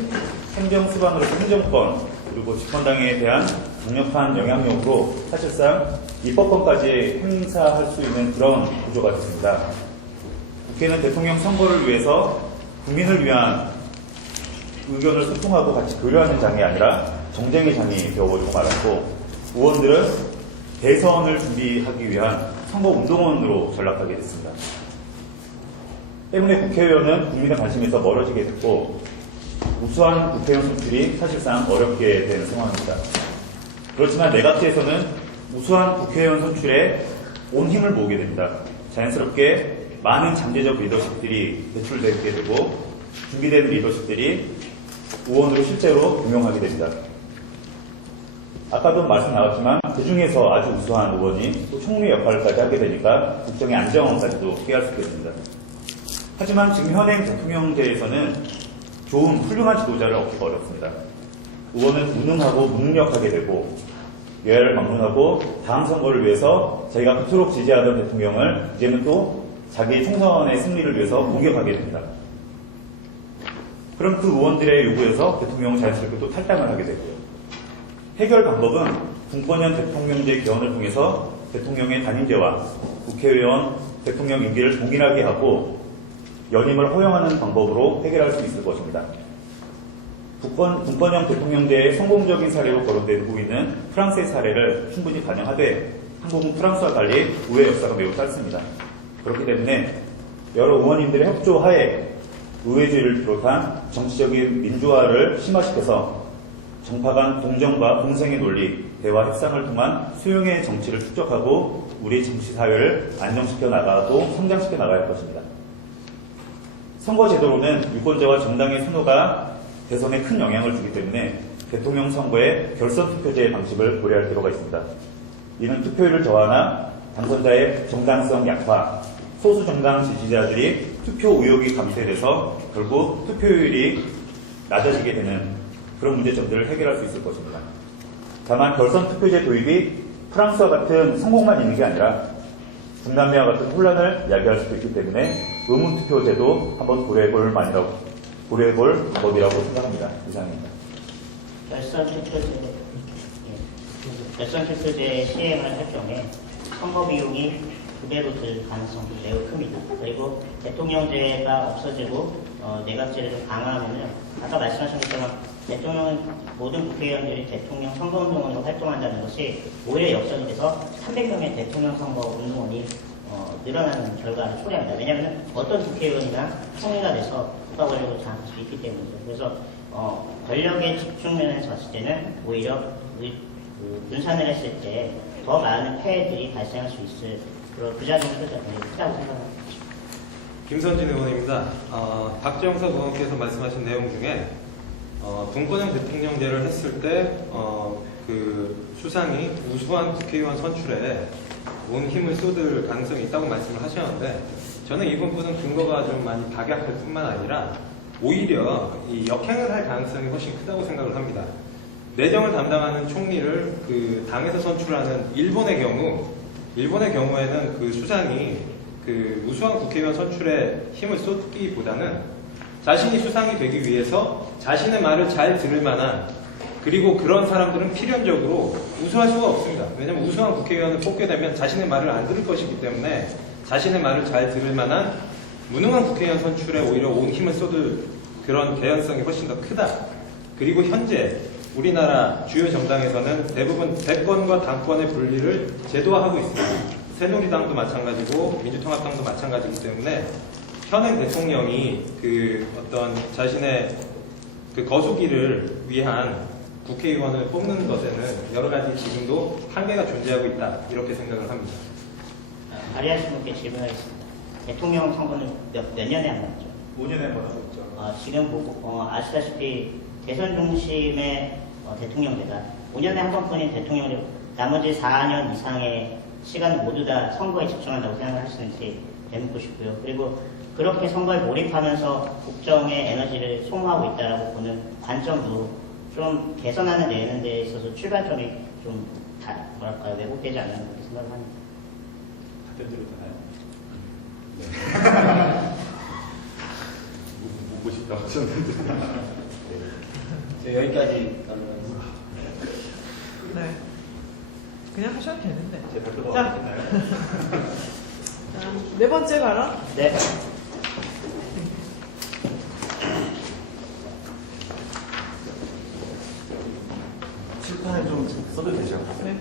행정 수반으로서 행정권 그리고 집권당에 대한 강력한 영향력으로 사실상 입법권까지 행사할 수 있는 그런 구조가 됐습니다. 국회는 대통령 선거를 위해서 국민을 위한 의견을 소통하고 같이 교류하는 장이 아니라 정쟁의 장이 되어버리고 말았고, 의원들은 대선을 준비하기 위한 선거 운동원으로 전락하게 됐습니다. 때문에 국회의원은 국민의 관심에서 멀어지게 됐고, 우수한 국회의원 선출이 사실상 어렵게 되는 상황입니다. 그렇지만 내각제에서는 우수한 국회의원 선출에 온 힘을 모으게 됩니다. 자연스럽게 많은 잠재적 리더십들이 배출되게 되고, 준비된 리더십들이 의원으로 실제로 임용하게 됩니다. 아까도 말씀 나왔지만 그 중에서 아주 우수한 의원이 또 총리 역할까지 하게 되니까 국정의 안정까지도 피할 수 있겠습니다. 하지만 지금 현행 대통령제에서는 좋은 훌륭한 지도자를 얻기가 어렵습니다. 의원은 무능하고 무능력하게 되고, 여야를 막론하고 다음 선거를 위해서 자기가 그토록 지지하던 대통령을 이제는 또 자기 총선의 승리를 위해서 공격하게 됩니다. 그럼 그 의원들의 요구에서 대통령은 자연스럽게 또 탈당을 하게 되고요. 해결 방법은 분권형 대통령제 개헌을 통해서 대통령의 단임제와 국회의원 대통령 임기를 동일하게 하고 연임을 허용하는 방법으로 해결할 수 있을 것입니다. 분권형 대통령제의 성공적인 사례로 거론되고 있는 프랑스의 사례를 충분히 반영하되 한국은 프랑스와 달리 우회 역사가 매우 짧습니다. 그렇기 때문에 여러 의원님들의 협조하에 의회주의를 비롯한 정치적인 민주화를 심화시켜서 정파 간 공정과 공생의 논리, 대화 협상을 통한 수용의 정치를 축적하고 우리 정치 사회를 안정시켜 나가고 성장시켜 나가야 할 것입니다. 선거제도로는 유권자와 정당의 선호가 대선에 큰 영향을 주기 때문에 대통령 선거의 결선 투표제 방식을 고려할 필요가 있습니다. 이는 투표율을 저하나 당선자의 정당성 약화, 소수 정당 지지자들이 투표 의혹이 감퇴돼서 결국 투표율이 낮아지게 되는 그런 문제점들을 해결할 수 있을 것입니다. 다만 결선 투표제 도입이 프랑스와 같은 성공만 있는 게 아니라 중남미와 같은 혼란을 야기할 수도 있기 때문에 의문투표제도 한번 고려해볼 방법이라고 생각합니다. 이상입니다. 결선 투표제 시행을 할 경우에 선거 비용이 2배로 들 가능성이 매우 큽니다. 그리고 대통령제가 없어지고 내각제를 좀 강화하면요, 아까 말씀하신 것처럼 대통령은 모든 국회의원들이 대통령 선거운동원으로 활동한다는 것이 오히려 역전이 돼서 300명의 대통령 선거운동원이 늘어나는 결과를 초래합니다. 왜냐하면 어떤 국회의원이나 총리가 돼서 국가 권력을 장악할 수 있기 때문이죠. 그래서 권력의 집중면에서 봤을 때는 오히려 분산을 했을 때 더 많은 폐해들이 발생할 수 있을 그런 부작용이 굉장히 크다고 생각합니다. 김선진 의원입니다. 박정석 의원께서 말씀하신 내용 중에 분권형 대통령제를 했을 때 그 수상이 우수한 국회의원 선출에 온 힘을 쏟을 가능성이 있다고 말씀을 하셨는데, 저는 이 부분은 근거가 좀 많이 박약할 뿐만 아니라 오히려 이 역행을 할 가능성이 훨씬 크다고 생각을 합니다. 내정을 담당하는 총리를 그 당에서 선출하는 일본의 경우에는 그 수장이 그 우수한 국회의원 선출에 힘을 쏟기보다는 자신이 수상이 되기 위해서 자신의 말을 잘 들을 만한, 그리고 그런 사람들은 필연적으로 우수할 수가 없습니다. 왜냐하면 우수한 국회의원을 뽑게 되면 자신의 말을 안 들을 것이기 때문에 자신의 말을 잘 들을 만한 무능한 국회의원 선출에 오히려 온 힘을 쏟을 그런 개연성이 훨씬 더 크다. 그리고 현재 우리나라 주요 정당에서는 대부분 대권과 당권의 분리를 제도화하고 있습니다. 새누리당도 마찬가지고 민주통합당도 마찬가지이기 때문에 현행 대통령이 그 어떤 자신의 그 거수기를 위한 국회의원을 뽑는 것에는 여러 가지 지금도 한계가 존재하고 있다, 이렇게 생각을 합니다. 발의하신 분께 질문하겠습니다. 대통령 선거는 몇 년에 한 번이죠? 5년에 한 번 하고 있죠. 지금 아시다시피 대선 중심의 대통령제다. 5년에 한 번뿐인 대통령제, 나머지 4년 이상의 시간을 모두 다 선거에 집중한다고 생각하시는지 되묻고 싶고요. 그리고 그렇게 선거에 몰입하면서 국정의 에너지를 소모하고 있다라고 보는 관점도 좀 개선하는 내는 데 있어서 출발점이 좀 왜곡되지 않는 그렇게 생각을 합니다. 답변드려도 되나요? 묻고 싶다 하셨는데. 여기까지 네. 그냥 하셔도 되는데. 제 발표가 자, 됐나요? 자, 네 번째 발언. 네. 칠판에 좀 써도 되죠? 네.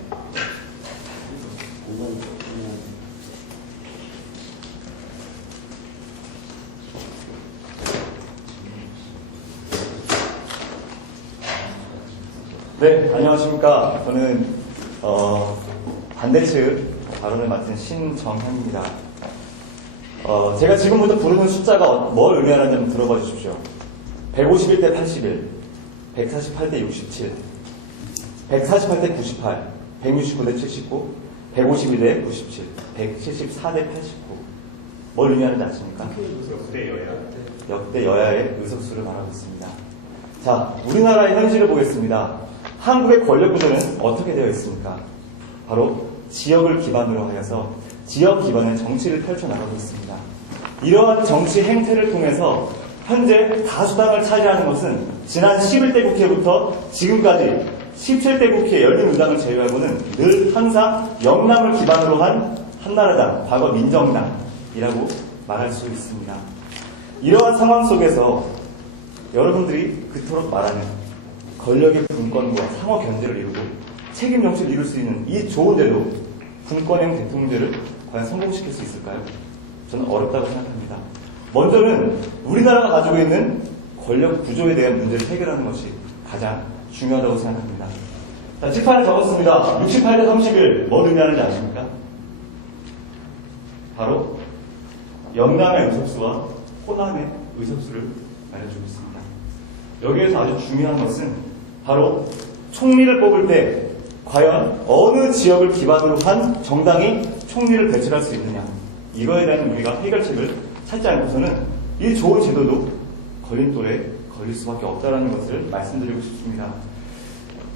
네, 안녕하십니까. 저는 반대측 발언을 맡은 신정현입니다. 제가 지금부터 부르는 숫자가 뭘 의미하는지 한번 들어봐 주십시오. 151대 81, 148대 67, 148대 98, 169대 79, 151대 97, 174대 89. 뭘 의미하는지 아십니까? 역대 여야. 역대 여야의 의석수를 말하고 있습니다. 자, 우리나라의 현실을 보겠습니다. 한국의 권력 구조는 어떻게 되어 있습니까? 바로 지역을 기반으로 하여서 지역 기반의 정치를 펼쳐나가고 있습니다. 이러한 정치 행태를 통해서 현재 다수당을 차지하는 것은 지난 11대 국회부터 지금까지 17대 국회 열린우당을 제외하고는 늘 항상 영남을 기반으로 한 한나라당, 과거 민정당이라고 말할 수 있습니다. 이러한 상황 속에서 여러분들이 그토록 말하는 권력의 분권과 상호 견제를 이루고 책임 정치를 이룰 수 있는 이 좋은 제도, 분권형 대통령제를 과연 성공시킬 수 있을까요? 저는 어렵다고 생각합니다. 먼저는 우리나라가 가지고 있는 권력 구조에 대한 문제를 해결하는 것이 가장 중요하다고 생각합니다. 자, 칠판에 적었습니다. 68대 31, 뭘 의미하는지 아십니까? 바로 영남의 의석수와 호남의 의석수를 알려주고 있습니다. 여기에서 아주 중요한 것은 바로 총리를 뽑을 때 과연 어느 지역을 기반으로 한 정당이 총리를 배출할 수 있느냐, 이거에 대한 우리가 해결책을 찾지 않고서는 이 좋은 제도도 걸림돌에 걸릴 수밖에 없다는 것을 말씀드리고 싶습니다.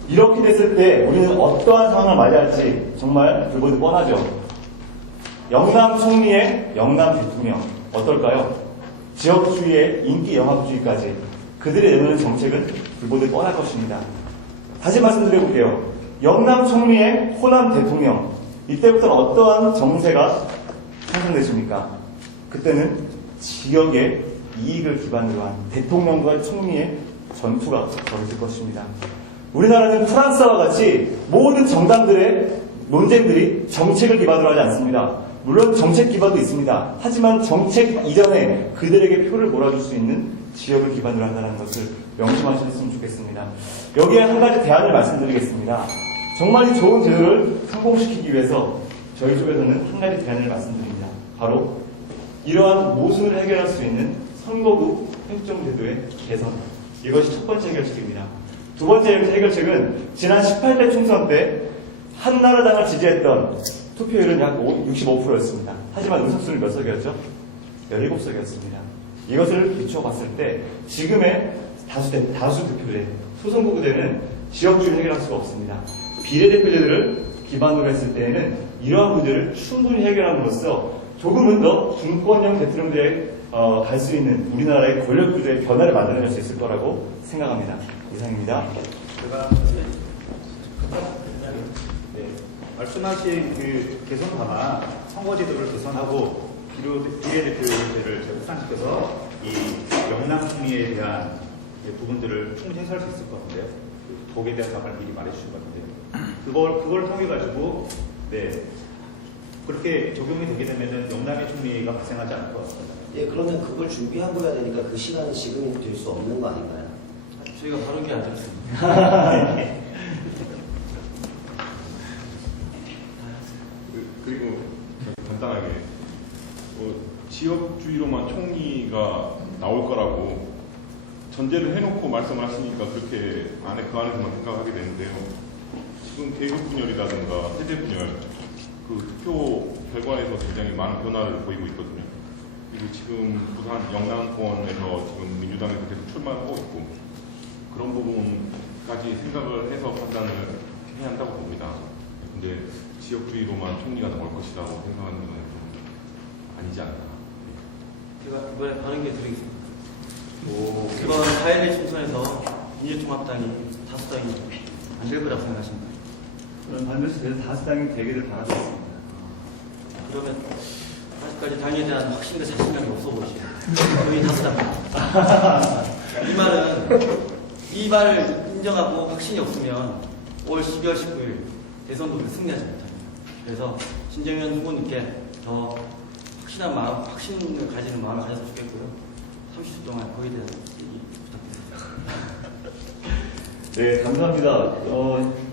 이렇게 됐을 때 우리는 어떠한 상황을 맞이할지 정말 불보듯 뻔하죠. 영남 총리의 영남 대통령 어떨까요? 지역주의의 인기 영합주의까지 그들이 내놓는 정책은 불보듯 뻔할 것입니다. 다시 말씀드려볼게요. 영남 총리의 호남 대통령, 이때부터는 어떠한 정세가 형성되십니까? 그때는 지역의 이익을 기반으로 한 대통령과 총리의 전투가 벌어질 것입니다. 우리나라는 프랑스와 같이 모든 정당들의 논쟁들이 정책을 기반으로 하지 않습니다. 물론 정책 기반도 있습니다. 하지만 정책 이전에 그들에게 표를 몰아줄 수 있는 지역을 기반으로 한다는 것을 명심하셨으면 좋겠습니다. 여기에 한 가지 대안을 말씀드리겠습니다. 정말 이 좋은 제도를 성공시키기 위해서 저희 쪽에서는 한 가지 대안을 말씀드립니다. 바로 이러한 모순을 해결할 수 있는 선거구 획정제도의 개선. 이것이 첫 번째 해결책입니다. 두 번째 해결책은 지난 18대 총선 때 한나라당을 지지했던 투표율은 약 65%였습니다. 하지만 의석수는 몇 석이었죠? 17석이었습니다. 이것을 비춰봤을 때 지금의 다수 득표제, 소선거구제는 지역주의를 해결할 수가 없습니다. 비례대표제들을 기반으로 했을 때에는 이러한 문제를 충분히 해결함으로써 조금은 더 분권형 대통령제의 갈 수 있는 우리나라의 권력 구조의 변화를 만들어낼 수 있을 거라고 생각합니다. 이상입니다. 제가 말씀하신 그 개선 방안, 선거제도를 개선하고 비례대표제를 확산시켜서 이 영남 총리에 대한 부분들을 충분히 해소할 수 있을 것 같은데요. 그 거기에 대한 답을 미리 말해주신 것 같은데요. 그걸 통해 가지고 그렇게 적용이 되게 되면은 영남의 총리가 발생하지 않을 것 같습니다. 예, 그러면 그걸 준비하고 해야 되니까 그 시간은 지금이 될 수 없는 거 아닌가요? 저희가 바로 기안 들었습니다. 그리고 간단하게 지역주의로만 총리가 나올 거라고 전제를 해놓고 말씀을 하시니까 그렇게 그 안에서만 생각하게 되는데요. 지금 계급 분열이라든가 세대 분열, 그 투표 결과에서 굉장히 많은 변화를 보이고 있거든요. 그리고 지금 부산 영남권에서 지금 민주당에서 계속 출마하고 있고 그런 부분까지 생각을 해서 판단을 해야 한다고 봅니다. 근데 지역주의로만 총리가 나올 것이라고 생각하는 건 좀 아니지 않나. 제가 이번에 바른게 드리겠습니다. 이번 4.11 총선에서 민주통합당이 다수당이 안 될 거라고 생각하십니까? 저는 반드시 다수 당이 되기를 바라고 있습니다. 그러면 아직까지 당에 대한 확신과 자신감이 없어 보이시죠? 저희 다수당. 이 말을 인정하고 확신이 없으면 올 12월 19일 대선도 승리하지 못합니다. 그래서 신정현 후보님께 더 확신을 가지는 마음을 가졌으면 좋겠고요. 30초 동안 거기에 대한 얘기 부탁드립니다. 네, 감사합니다.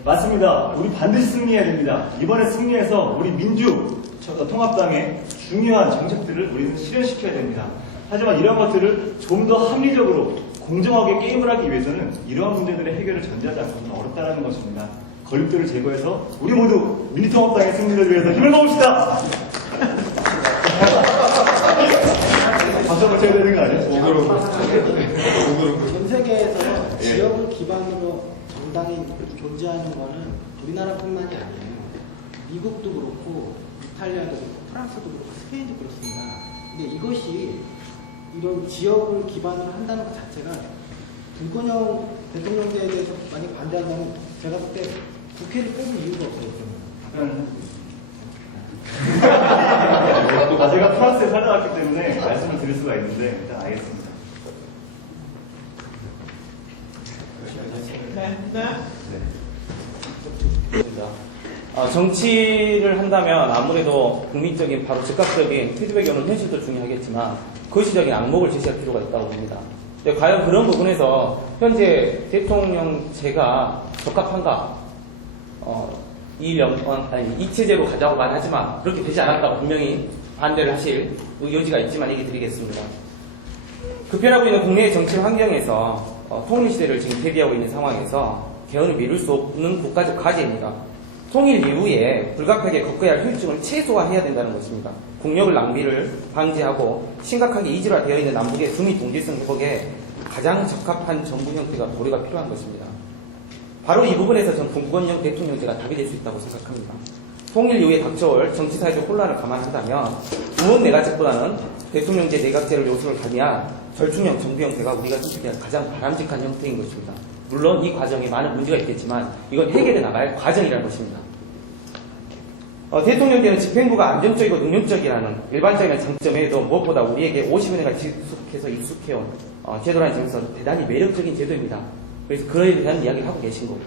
맞습니다. 우리 반드시 승리해야 됩니다. 이번에 승리해서 우리 통합당의 중요한 정책들을 우리는 실현시켜야 됩니다. 하지만 이런 것들을 좀 더 합리적으로 공정하게 게임을 하기 위해서는 이러한 문제들의 해결을 전제하지 않고는 어렵다는 것입니다. 걸림돌을 제거해서 우리 모두 민주통합당의 승리를 위해서 힘을 모읍시다. 박수 한번 쳐야 되는 거 아니에요? 전 세계에서 지역을 기반으로 정당이 존재하는 거는 우리나라뿐만이 아니에요. 미국도 그렇고 이탈리아도 그렇고 프랑스도 그렇고 스페인도 그렇습니다. 근데 이것이 이런 지역을 기반으로 한다는 것 자체가 김건영 대통령제에 대해서 만약 반대한다면 제가 볼 때 국회를 뽑을 이유가 없어요. 제가 프랑스에 살다 왔기 때문에 말씀을 드릴 수가 있는데 일단 알겠습니다. 정치를 한다면 아무래도 국민적인 바로 즉각적인 피드백이 오는 현실도 중요하겠지만 거시적인 악목을 제시할 필요가 있다고 봅니다. 과연 그런 부분에서 현재 대통령제가 적합한가? 이 체제로 가자고 말하지만 그렇게 되지 않았다고 분명히 반대를 하실 여지가 있지만 얘기 드리겠습니다. 급변하고 있는 국내의 정치 환경에서 통일시대를 지금 대비하고 있는 상황에서 개헌을 미룰 수 없는 국가적 과제입니다. 통일 이후에 불가피하게 겪어야 할 후유증을 최소화해야 된다는 것입니다. 국력을 낭비를 방지하고 심각하게 이질화되어 있는 남북의 중미 동질성 회복에 가장 적합한 정부 형태가 도래가 필요한 것입니다. 바로 이 부분에서 전 분권형 대통령제가 답이 될 수 있다고 생각합니다. 통일 이후에 닥쳐올 정치사회적 혼란을 감안한다면 무엇 내각제보다는 대통령제 내각제를 요소를 가미한 절충형 정부 형태가 우리가 선택할 가장 바람직한 형태인 것입니다. 물론 이 과정에 많은 문제가 있겠지만 이건 해결해 나갈 과정이라는 것입니다. 대통령제는 집행부가 안정적이고 능력적이라는 일반적인 장점에도 무엇보다 우리에게 50여 년간 지속해서 익숙해온 제도라는 점에서 대단히 매력적인 제도입니다. 그래서 그에 대한 이야기를 하고 계신 거고요.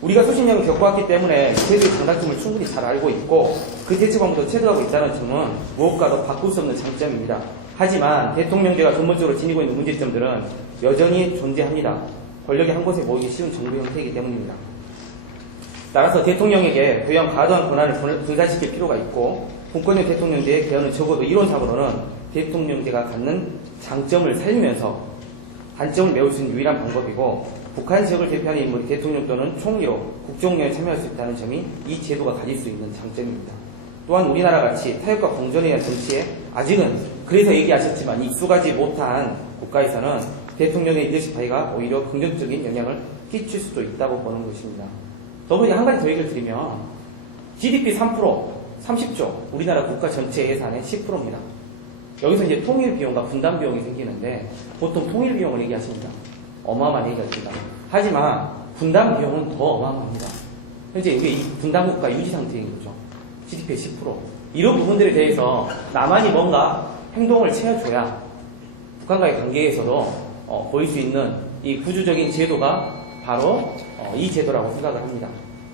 우리가 수십 년을 겪어왔기 때문에 제도의 장단점을 충분히 잘 알고 있고 그 대처 방법도 체득하고 있다는 점은 무엇과도 바꿀 수 없는 장점입니다. 하지만 대통령제가 근본적으로 지니고 있는 문제점들은 여전히 존재합니다. 권력이 한 곳에 모이기 쉬운 정부 형태이기 때문입니다. 따라서 대통령에게 부여한 과도한 권한을 분산시킬 필요가 있고 분권형 대통령제의 개헌은 적어도 이론상으로는 대통령제가 갖는 장점을 살리면서 단점을 메울 수 있는 유일한 방법이고 북한 지역을 대표하는 인물이 대통령 또는 총리로 국정운영에 참여할 수 있다는 점이 이 제도가 가질 수 있는 장점입니다. 또한 우리나라같이 타협과 공존에 대한 정치에 아직은 그래서 얘기하셨지만 익숙하지 못한 국가에서는 대통령의 리더십 파이가 오히려 긍정적인 영향을 끼칠 수도 있다고 보는 것입니다. 더불어 한 가지 더 얘기를 드리면 GDP 3%, 30조, 우리나라 국가 전체 예산의 10%입니다. 여기서 이제 통일 비용과 분담 비용이 생기는데 보통 통일 비용을 얘기하십니다. 어마어마한 얘기가 있습니다. 하지만 분담 비용은 더 어마어마합니다. 현재 이 분담 국가 유지 상태인 거죠. GDP의 10%. 이런 부분들에 대해서 남한이 뭔가 행동을 취해줘야 북한과의 관계에서도 보일 수 있는 이 구조적인 제도가 바로 이 제도라고 생각을 합니다.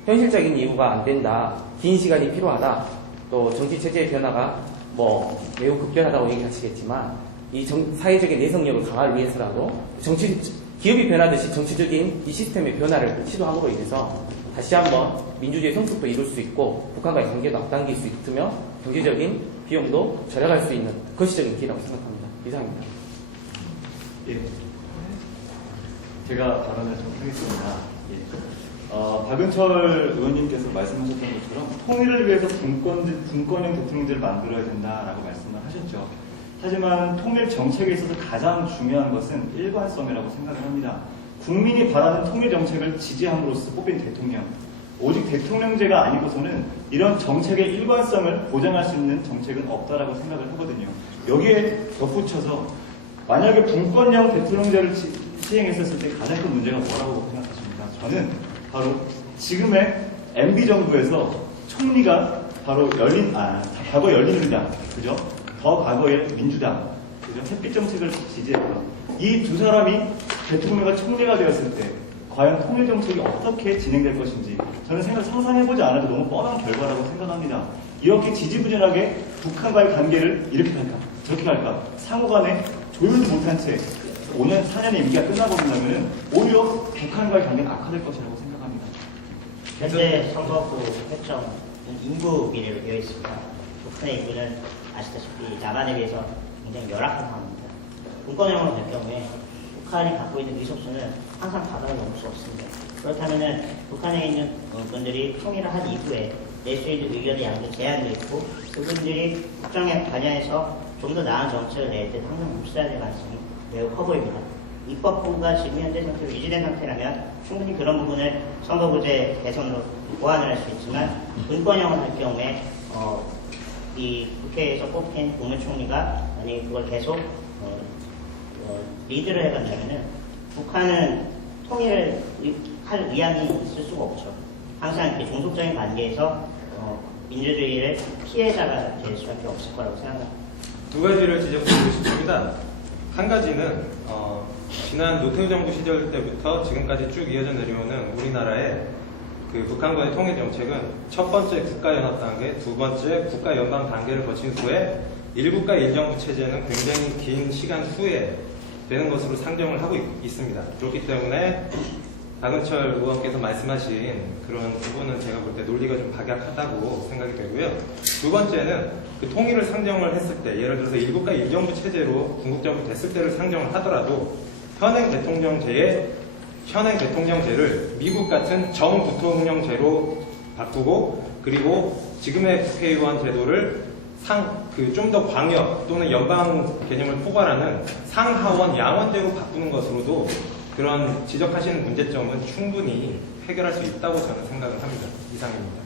현실적인 이유가 안 된다. 긴 시간이 필요하다. 또 정치 체제의 변화가 매우 급변하다고 얘기하시겠지만 이 사회적인 내성력을 강화를 위해서라도 기업이 변하듯이 정치적인 이 시스템의 변화를 시도함으로 인해서 다시 한번 민주주의 성숙도 이룰 수 있고 북한과의 관계도 앞당길 수 있으며 경제적인 비용도 절약할 수 있는 거시적인 기회라고 생각합니다. 이상입니다. 예. 제가 발언을 좀 하겠습니다. 예. 박은철 의원님께서 말씀하셨던 것처럼 통일을 위해서 분권형 대통령제를 만들어야 된다라고 말씀을 하셨죠. 하지만 통일 정책에 있어서 가장 중요한 것은 일관성이라고 생각을 합니다. 국민이 바라는 통일 정책을 지지함으로써 뽑힌 대통령, 오직 대통령제가 아니고서는 이런 정책의 일관성을 보장할 수 있는 정책은 없다라고 생각을 하거든요. 여기에 덧붙여서 만약에 분권형 대통령제를 시행했었을 때 가장 큰 문제가 뭐라고 생각하십니까? 저는 바로 지금의 MB 정부에서 총리가 바로 과거 열린우리당, 그죠? 더 과거의 민주당, 그죠? 햇빛 정책을 지지했던 이 두 사람이 대통령과 총리가 되었을 때 과연 통일 정책이 어떻게 진행될 것인지 저는 상상해보지 않아도 너무 뻔한 결과라고 생각합니다. 이렇게 지지부진하게 북한과의 관계를 이렇게 할까 저렇게 할까 상호간에 조율도 못한 채 5년, 4년의 임기가 끝나버린다면 오히려 북한과의 관계는 악화될 것이라고 생각합니다. 현재 선거구 획정은 인구 비례로 되어 있습니다. 북한의 인구는 아시다시피 남한에 비해서 굉장히 열악한 상황입니다. 분권형으로 될 경우에 북한이 갖고 있는 리소스는 항상 바다를 넘을 수 없습니다. 그렇다면 북한에 있는 분들이 통일을 한 이후에 낼 수 있는 의견의 양도 제한도 있고 그분들이 국정에 관여해서 좀 더 나은 정책을 낼 때 항상 묵살해야 될 가능성이 매우 커 보입니다. 입법부가 지금 현재 상태로 유지된 상태라면 충분히 그런 부분을 선거구제 개선으로 보완을 할 수 있지만 분권형을 할 경우에 이 국회에서 뽑힌 국무총리가 만약에 그걸 계속 리드를 해간다면은 북한은 통일을 할 의향이 있을 수가 없죠. 항상 이렇게 종속적인 관계에서 민주주의를 피해자가 될 수밖에 없을 거라고 생각합니다. 두 가지를 지적드리고 싶습니다. 한 가지는 지난 노태우 정부 시절 때부터 지금까지 쭉 이어져 내려오는 우리나라의 그 북한과의 통일 정책은 첫 번째 국가연합 단계, 두 번째 국가연방 단계를 거친 후에 1국가 1정부 체제는 굉장히 긴 시간 후에 되는 것으로 상정을 하고 있습니다. 그렇기 때문에 박은철 의원께서 말씀하신 그런 부분은 제가 볼 때 논리가 좀 박약하다고 생각이 되고요. 두 번째는 그 통일을 상정을 했을 때, 예를 들어서 1국가 1정부 체제로 군국정부 됐을 때를 상정을 하더라도 현행 대통령제를 미국 같은 정부통령제로 바꾸고, 그리고 지금의 국회의원 제도를 좀 더 광역 또는 연방 개념을 포괄하는 상하원 양원제로 바꾸는 것으로도 그런 지적하시는 문제점은 충분히 해결할 수 있다고 저는 생각을 합니다. 이상입니다.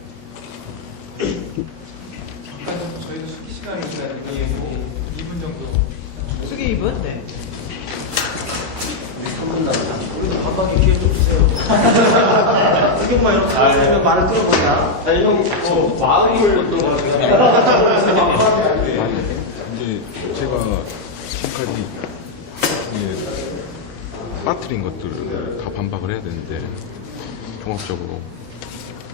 잠깐 저희도 수기 시간이 있으니까 2분 정도. 수기 2분? 네. 3분 남았다. 우리도 반박의 기회 좀 주세요. 수경만 이렇게 하면 말을 끊어보자. 자, 형, 마음이 걸렸던 것 같아요. 이제 제가 지금까지 빠뜨린 것들을 다 반박을 해야 되는데 종합적으로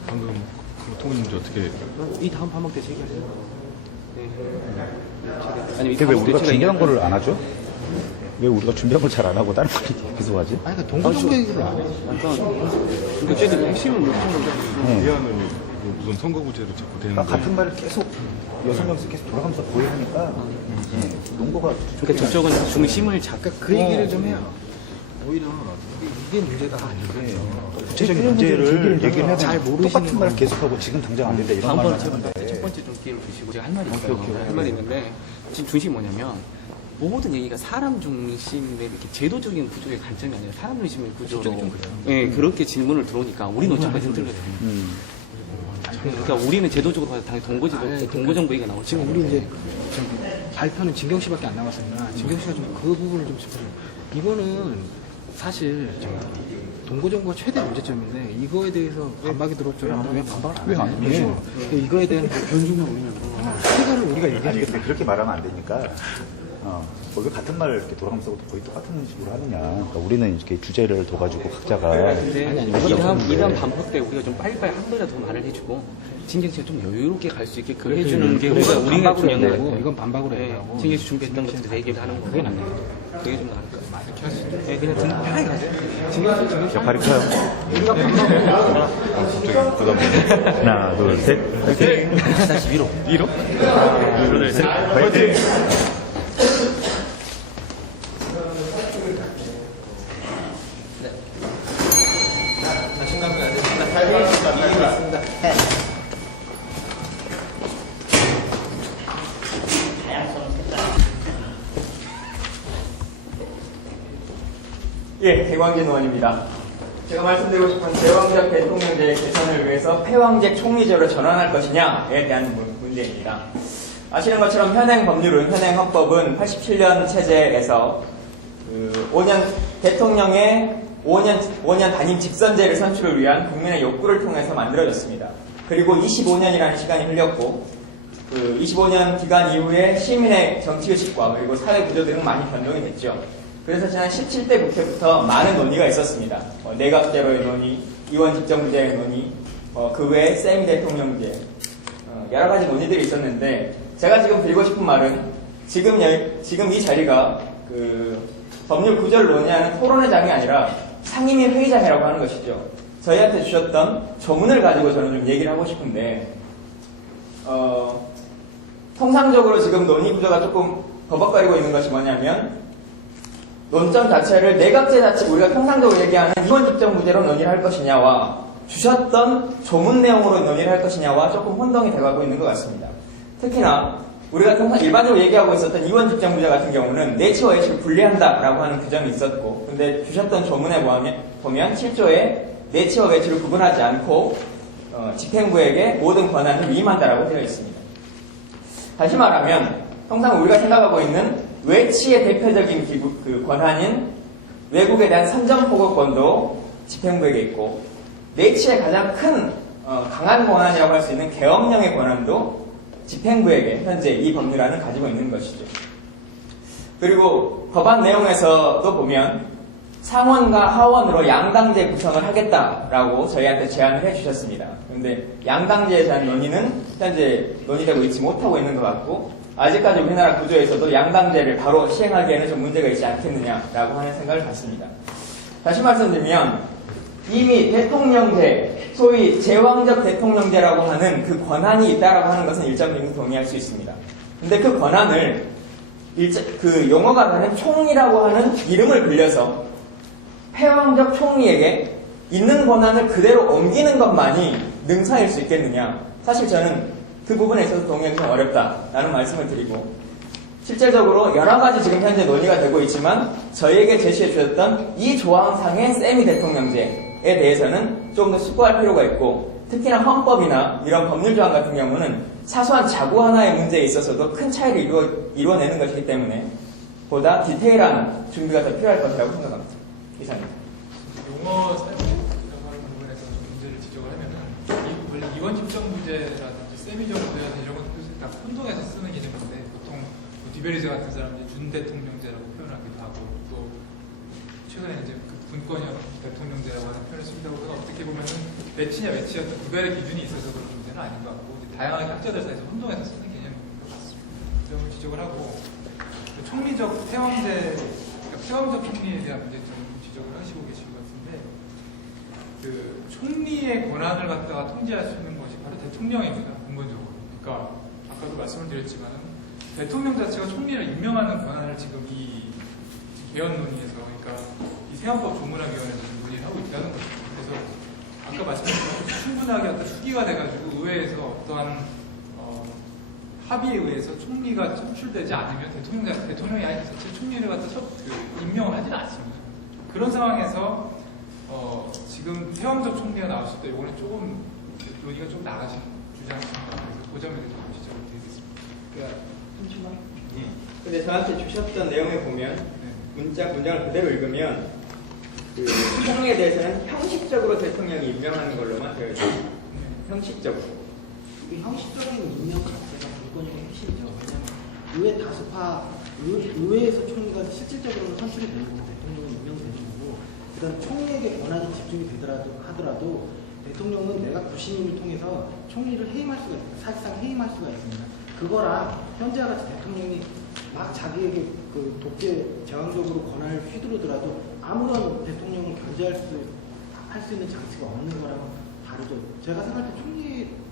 방금 그 통일문제 어떻게 이 다음 반박 때 얘기하세요. 아니, 왜 우리가 준비한 거를 안 하죠? 왜 우리가 준비한 걸 잘 안 하고 다른 걸 계속 하지? 아니, 그러니까 동서정부 얘기를 안 해. 그러니까 쟤들 핵심은 못 찾는 위안은 무슨 선거구제로 자꾸 되는 그러니까 같은 말을 계속 여섯 명씩 계속 돌아가면서 보이니까 농도가 그러니까 저쪽은 중심을 잡고 그 얘기를 좀 해요. 오히려 이게 문제가 아니고요. 구체적인 문제를 얘기를 해야 잘 되는 모르시는 똑같은 말을 계속하고 지금 당장 안 된다 이런 말만 하는데 첫 번째 좀 기회를 주시고 제가 할 말이 있어요. 할 말이 있는데 지금 중심이 뭐냐면 모든 얘기가 사람 중심의 이렇게 제도적인 구조의 관점이 아니라 사람 중심의 구조로 예, 그렇게 질문을 들어오니까 우리는 어차피 흔들거든요. 그러니까 우리는 제도적으로 봐서 당연히 동고정부 얘기가 나오죠. 지금 우리 이제 발표는 진경 씨밖에 안 남았으니까 진경 씨가 좀 그 부분을 좀 짚어줘요. 이거는 사실 동고정보가 최대 문제점인데 이거에 대해서 반박이 들었죠. 왜 반박을 안 해요? 이거에 대한 변증을 오냐고. 시간을 우리가 아니 얘기하겠다. 근데 그렇게 말하면 안 되니까 왜 같은 말을 이렇게 돌아가면서 거의 똑같은 식으로 하느냐. 그러니까 우리는 이렇게 주제를 둬가지고 각자가 근데 이런 반복 때 우리가 좀 빨리빨리 한 번이라도 말을 해주고 진경 씨가 좀 여유롭게 갈 수 있게 그걸 해주는 게 우리가 중요하고 이건 반박으로 해요. 진경 씨 준비했던 것들 얘기를 하는 거 그게 안 돼요. 그게 좀 나을 것 같아요. 네, 그냥 편하게 가세요. 역할이 커요. 우리가 반박으로 하나, 둘, 셋. 화이팅! 다시 위로. 위로? 하나, 둘, 셋. 화이팅! 자신감이 안 되니까 살짝 이기고 있습니다. 예, 개광진 의원입니다. 제가 말씀드리고 싶은 제왕적 대통령제의 개선을 위해서 폐왕제 총리제로 전환할 것이냐에 대한 문제입니다. 아시는 것처럼 현행 헌법은 87년 체제에서 5년 대통령의 5년 단임 직선제를 선출을 위한 국민의 욕구를 통해서 만들어졌습니다. 그리고 25년이라는 시간이 흘렸고 25년 기간 이후에 시민의 정치의식과 그리고 사회 구조들은 많이 변동이 됐죠. 그래서 지난 17대 국회부터 많은 논의가 있었습니다. 내각제로의 논의, 의원 집정제의 논의, 그 외에 세미 대통령제, 여러 가지 논의들이 있었는데 제가 지금 드리고 싶은 말은 지금 이 자리가 법률 구조를 논의하는 토론회 장이 아니라 상임위 회의장이라고 하는 것이죠. 저희한테 주셨던 조문을 가지고 저는 좀 얘기를 하고 싶은데 통상적으로 지금 논의 구조가 조금 버벅거리고 있는 것이 뭐냐면 논점 자체를 내각제 자체 우리가 통상적으로 얘기하는 의원 집정부제로 논의를 할 것이냐와 주셨던 조문 내용으로 논의를 할 것이냐와 조금 혼동이 돼가고 있는 것 같습니다. 특히나 우리가 통상 일반적으로 얘기하고 있었던 의원 집정부제 같은 경우는 내치와 외치를 분리한다라고 하는 규정이 있었고 근데 주셨던 조문에 보면 7조에 내치와 외치를 구분하지 않고 집행부에게 모든 권한을 위임한다라고 되어 있습니다. 다시 말하면 통상 우리가 생각하고 있는 외치의 대표적인 권한인 외국에 대한 선전포고권도 집행부에게 있고 내치의 가장 큰 강한 권한이라고 할 수 있는 계엄령의 권한도 집행부에게 현재 이 법률안은 가지고 있는 것이죠. 그리고 법안 내용에서도 보면 상원과 하원으로 양당제 구성을 하겠다라고 저희한테 제안을 해주셨습니다. 그런데 양당제에 대한 논의는 현재 논의되고 있지 못하고 있는 것 같고 아직까지 우리나라 구조에서도 양당제를 바로 시행하기에는 좀 문제가 있지 않겠느냐라고 하는 생각을 갖습니다. 다시 말씀드리면 이미 대통령제, 소위 제왕적 대통령제라고 하는 그 권한이 있다라고 하는 것은 일정 정도 동의할 수 있습니다. 근데 그 권한을 그 용어가 다른 총리라고 하는 이름을 빌려서 폐왕적 총리에게 있는 권한을 그대로 옮기는 것만이 능사일 수 있겠느냐. 사실 저는 그 부분에 있어서 동의하기 좀 어렵다라는 말씀을 드리고 실제적으로 여러 가지 지금 현재 논의가 되고 있지만 저희에게 제시해 주셨던 이 조항상의 세미 대통령제에 대해서는 좀 더 숙고할 필요가 있고 특히나 헌법이나 이런 법률 조항 같은 경우는 사소한 자구 하나의 문제에 있어서도 큰 차이를 이루어내는 것이기 때문에 보다 디테일한 준비가 더 필요할 것이라고 생각합니다. 이상입니다. 용어 사용하는 부분에서 좀 문제를 지적을 하면은 원래 이원 집정부제라든지 세미정부제라든지 이런 것도 다 혼동해서 쓰는 개념인데 보통 디베리즈 같은 사람들이 준 대통령제라고 표현하기도 하고 또 최근에 이제 그 분권형 대통령제라고 하는 표현을 쓴다고 해서 어떻게 보면은 매치냐 외치냐 어떤 구별의 기준이 있어서 그런 문제는 아닌 것 같고 다양하게 학자들 사이에서 혼동해서 쓰는 개념인 것 같습니다. 그 점을 지적을 하고 총리적 폐왕제 그러니까 폐왕적 총리에 대한 문제점 지적을 하시고 계신 것 같은데 그 총리의 권한을 갖다가 통제할 수 있는 것이 바로 대통령입니다. 근본적으로. 그러니까 아까도 말씀을 드렸지만은 대통령 자체가 총리를 임명하는 권한을 지금 이 개헌 논의에서 그러니까 이 세헌법 조문화위원회에서 논의를 하고 있다는 거죠. 그래서 아까 말씀드린 것처럼 충분하게 어떤 수기가 돼가지고 의회에서 어떠한 합의에 의해서 총리가 선출되지 않으면 대통령이 아닌 자체 총리를 갖다 임명을 하지는 않습니다. 그런 상황에서 지금 태왕적 총리가 나왔을 때 이번에 조금 논의가 좀 나가신 주장이십니다. 그래서 그 점에 대해서 지적을 드리겠습니다. 잠시만. 근데 저한테 주셨던 내용을 보면 문장을 그대로 읽으면 그 총리에 대해서는 형식적으로 대통령이 임명하는 걸로만 되어 있어요. 형식적으로. 이 형식적인 임명 자체가 불권형의 핵심이죠. 왜냐하면 의회 다수파, 의회에서 총리가 실질적으로 선출이 되는 거고 대통령이 임명되는 거고, 그다음 총리에게 권한이 집중이 하더라도 대통령은 내각 구신임을 통해서 총리를 해임할 수가 있습니다. 사실상 해임할 수가 있습니다. 그거랑 현재와 같이 대통령이 막 자기에게 그 독재 제왕적으로 권한을 휘두르더라도 아무런 대통령을 견제할 수 있는 장치가 없는 거랑은 다르죠. 제가 생각할 때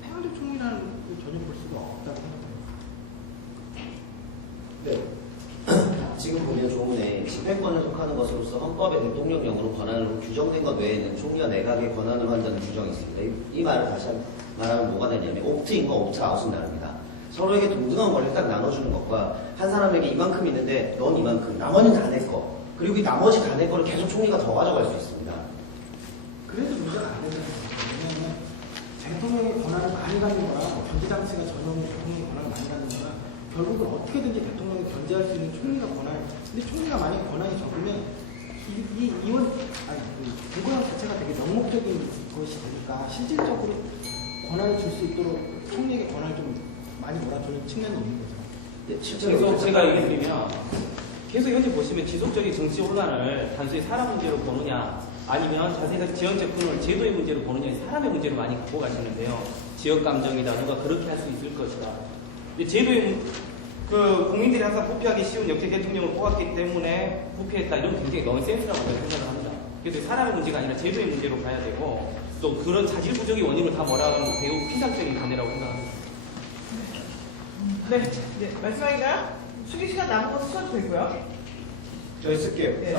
태양적 총리라는 걸 전혀 볼 수가 없다고 생각합니다. 네. 지금 보면 조문에 집행권에 속하는 것으로서 헌법의 대통령령으로 권한으로 규정된 것 외에는 총리와 내각의 권한으로 한다는 규정이 있습니다. 이 말을 다시 말하면 뭐가 되냐면 옵트인과 옵트아웃은 다릅니다. 서로에게 동등한 권리를 딱 나눠주는 것과 한 사람에게 이만큼 있는데 넌 이만큼, 나머지는 다 내 거. 그리고 이 나머지 다 내 거를 계속 총리가 더 가져갈 수 있습니다. 그래도 문제가 안 되는 거죠. 왜냐하면 대통령의 권한을 많이 갖는 거랑 견제장치가 전용 대통령의 권한을 많이 갖는 거랑 결국은 어떻게든지 대통령을 견제할 수 있는 총리가 근데 총리가 만약에 권한이 적으면 불권형 자체가 되게 명목적인 것이 되니까 실질적으로 권한을 줄 수 있도록 총리에게 권한을 좀 많이 몰아주는 측면이 있는 거죠. 그래서 제가 얘기 드리면 계속 현재 보시면 지속적인 정치 혼란을 단순히 사람 문제로 보느냐 아니면 자세히 지역 제품을 제도의 문제로 보느냐 사람의 문제로 많이 갖고 가시는데요. 지역 감정이다 누가 그렇게 할 수 있을 것이다. 근데 제도의 국민들이 항상 부패하기 쉬운 역대 대통령을 뽑았기 때문에 부패했다 이런 굉장히 넌센스라고 저는 생각을 합니다. 그래서 사람의 문제가 아니라 제도의 문제로 봐야 되고 또 그런 자질구적인 원인을 다 뭐라고 하면 매우 피상적인 견해라고 생각합니다. 네, 이제 마지막인가요? 수기 시간 남은 거 쓰셔도 되고요. 저 쓸게요. 네.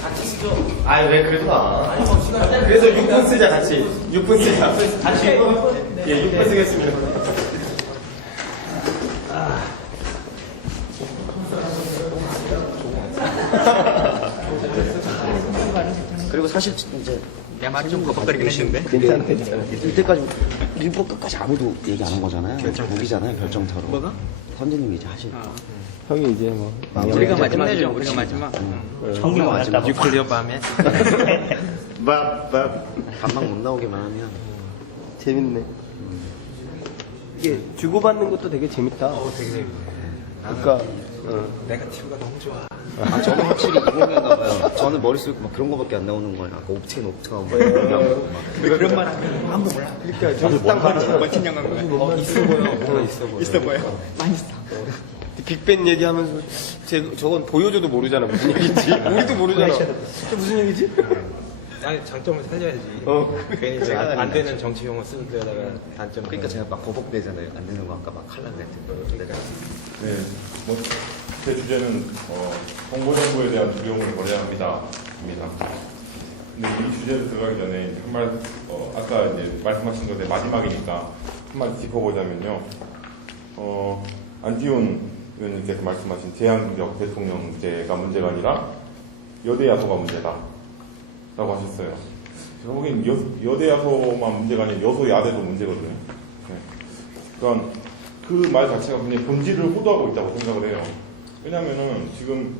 같이 쓰죠. 아니 왜 그래도 나. 아니 뭐 시간 그래서 6분 쓰자 같이. 6분 쓰자. 같이. 예, 6분 쓰겠습니다. 그리고 사실 이제 내 말이 좀 버벅거리긴 했는데. 이때까지 일부러 끝까지 아무도 얘기 안 한 거잖아요. 여기잖아요, 결정타로. 뭐가? 선생님이 이제 하실 거. 형이 이제 뭐 우리가 마지막이죠. 우리가 마지막. 형이 마지막. 뉴클리어 밤에. 반박 못 나오게만 하면. 재밌네. 이게 주고받는 것도 되게 재밌다. 되게 재밌네. 그러니까 네거티브가 너무 좋아. 아, 저는 확실히 이공인가 봐요. 저는 머릿속에 막 그런 거밖에 안 나오는 거예요. 아까 옵트가 뭐 그런 말 하면 아무도 몰라. 그러니까 저도 딱 말하면 멋진 영화인 거야. 있어 보여. 있어 보여. 많이 있어. 빅벤 얘기하면서 저건 보여줘도 모르잖아 무슨 얘기인지. 우리도 모르잖아. 무슨 얘기지? 아니 장점을 살려야지. 괜히 안 되는 정치 용어 쓰는 데다가 단점. 그러니까 제가 막 버벅대잖아요. 안 되는 거 아까 막 하려고 했던 거. 네, 뭐, 제 주제는 정보정보에 대한 두려움을 버려야 합니다. 근데 이 주제로 들어가기 전에 아까 이제 말씀하신 것의 마지막이니까 한마디 짚어보자면요. 안지훈 의원님께서 말씀하신 제한적 대통령제가 문제가 아니라 여대 야소가 문제다라고 하셨어요. 제가 보기엔 여대 야소만 문제가 아니라 여소 야대도 문제거든요. 네. 그러니까 그 말 자체가 굉장히 본질을 호도하고 있다고 생각을 해요. 왜냐면은 지금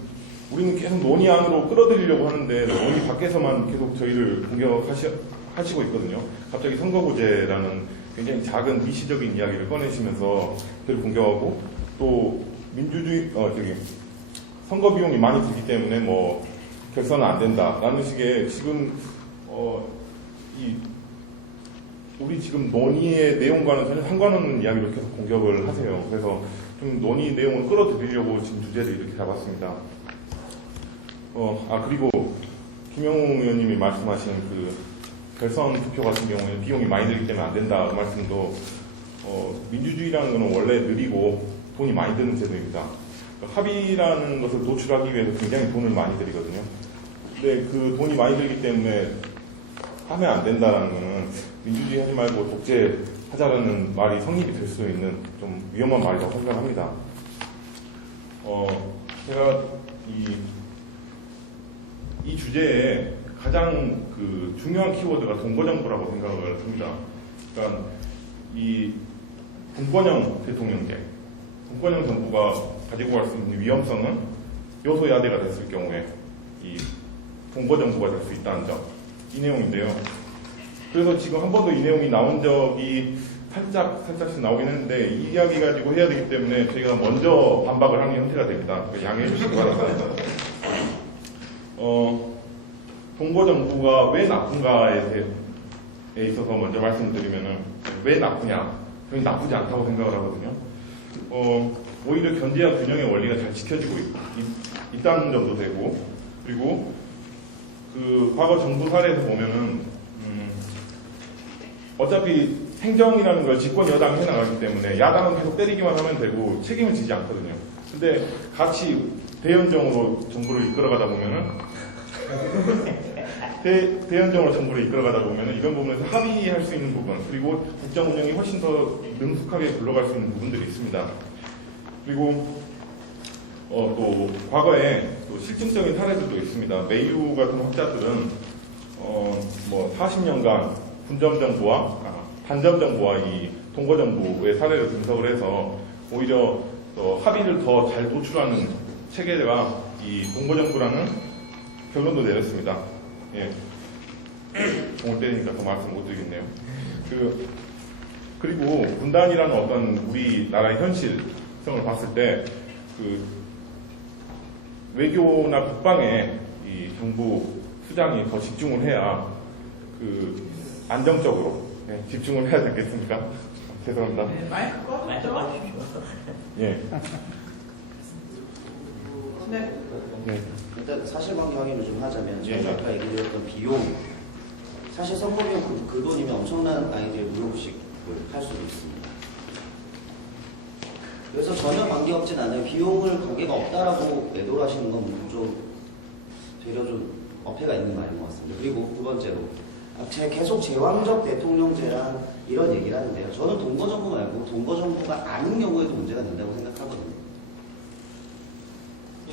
우리는 계속 논의 안으로 끌어들이려고 하는데 논의 밖에서만 계속 저희를 공격하시고 있거든요. 갑자기 선거구제라는 굉장히 작은 미시적인 이야기를 꺼내시면서 저를 공격하고 또 민주주의, 선거 비용이 많이 들기 때문에 뭐 결선은 안 된다라는 식의 지금 우리 지금 논의의 내용과는 전혀 상관없는 이야기를 계속 공격을 하세요. 그래서 좀 논의 내용을 끌어들이려고 지금 주제를 이렇게 잡았습니다. 그리고 김영웅 의원님이 말씀하신 그 결선 투표 같은 경우에는 비용이 많이 들기 때문에 안 된다 그 말씀도 민주주의라는 것은 원래 느리고 돈이 많이 드는 제도입니다. 그러니까 합의라는 것을 도출하기 위해서 굉장히 돈을 많이 들이거든요. 근데 그 돈이 많이 들기 때문에 하면 안 된다는 것은 민주주의 하지 말고 독재 하자라는 말이 성립이 될 수 있는 좀 위험한 말이라고 생각합니다. 제가 이 주제에 가장 그 중요한 키워드가 동거정부라고 생각을 합니다. 그러니까 이 동거형 대통령제, 분권형 정부가 가지고 갈 수 있는 위험성은 요소야대가 됐을 경우에 이 동거정부가 될 수 있다는 점, 이 내용인데요. 그래서 지금 한 번도 이 내용이 나온 적이 살짝씩 나오긴 했는데 이 이야기 가지고 해야 되기 때문에 저희가 먼저 반박을 하는 형태가 됩니다. 양해해 주시기 바랍니다. 동거정부가 왜 나쁜가에 있어서 먼저 말씀을 드리면은 왜 나쁘냐? 저는 나쁘지 않다고 생각을 하거든요. 오히려 견제와 균형의 원리가 잘 지켜지고 있다는 점도 되고, 그리고 그 과거 정부 사례에서 보면은 어차피 행정이라는 걸 집권 여당이 해나가기 때문에 야당은 계속 때리기만 하면 되고 책임을 지지 않거든요. 근데 같이 대연정으로 정부를 이끌어가다 보면은 대연정으로 정부를 이끌어가다 보면은 이런 부분에서 합의할 수 있는 부분, 그리고 국정 운영이 훨씬 더 능숙하게 굴러갈 수 있는 부분들이 있습니다. 그리고 또 과거에 또 실증적인 사례들도 있습니다. 메이유 같은 학자들은 뭐 40년간 분점정부와 반점정부와 이 동거정부의 사례를 분석을 해서 오히려 합의를 더 잘 도출하는 체계가 이 동거정부라는 결론도 내렸습니다. 예. 공을 때리니까 더 말씀 못 드리겠네요. 그리고 분단이라는 어떤 우리나라의 현실성을 봤을 때 그 외교나 국방에 이 정부 수장이 더 집중을 해야 그 안정적으로 집중을 해야 되겠습니까? 죄송합니다. 마이크 꺼주시죠. 예. 네. 일단 사실관계 확인을 좀 하자면 저희가 아까 얘기드렸던 비용, 사실 선거비용 그 돈이면 엄청난 아이들의 무료급식을 할 수도 있습니다. 그래서 전혀 관계없진 않아요. 비용을 관계가 없다라고 매도를 하시는 건 좀 되려 좀 어폐가 있는 말인 것 같습니다. 그리고 두 번째로 계속 제왕적 대통령제란 이런 얘기를 하는데요. 저는 동거정부 말고 동거정부가 아닌 경우에도 문제가 된다고 생각하거든요.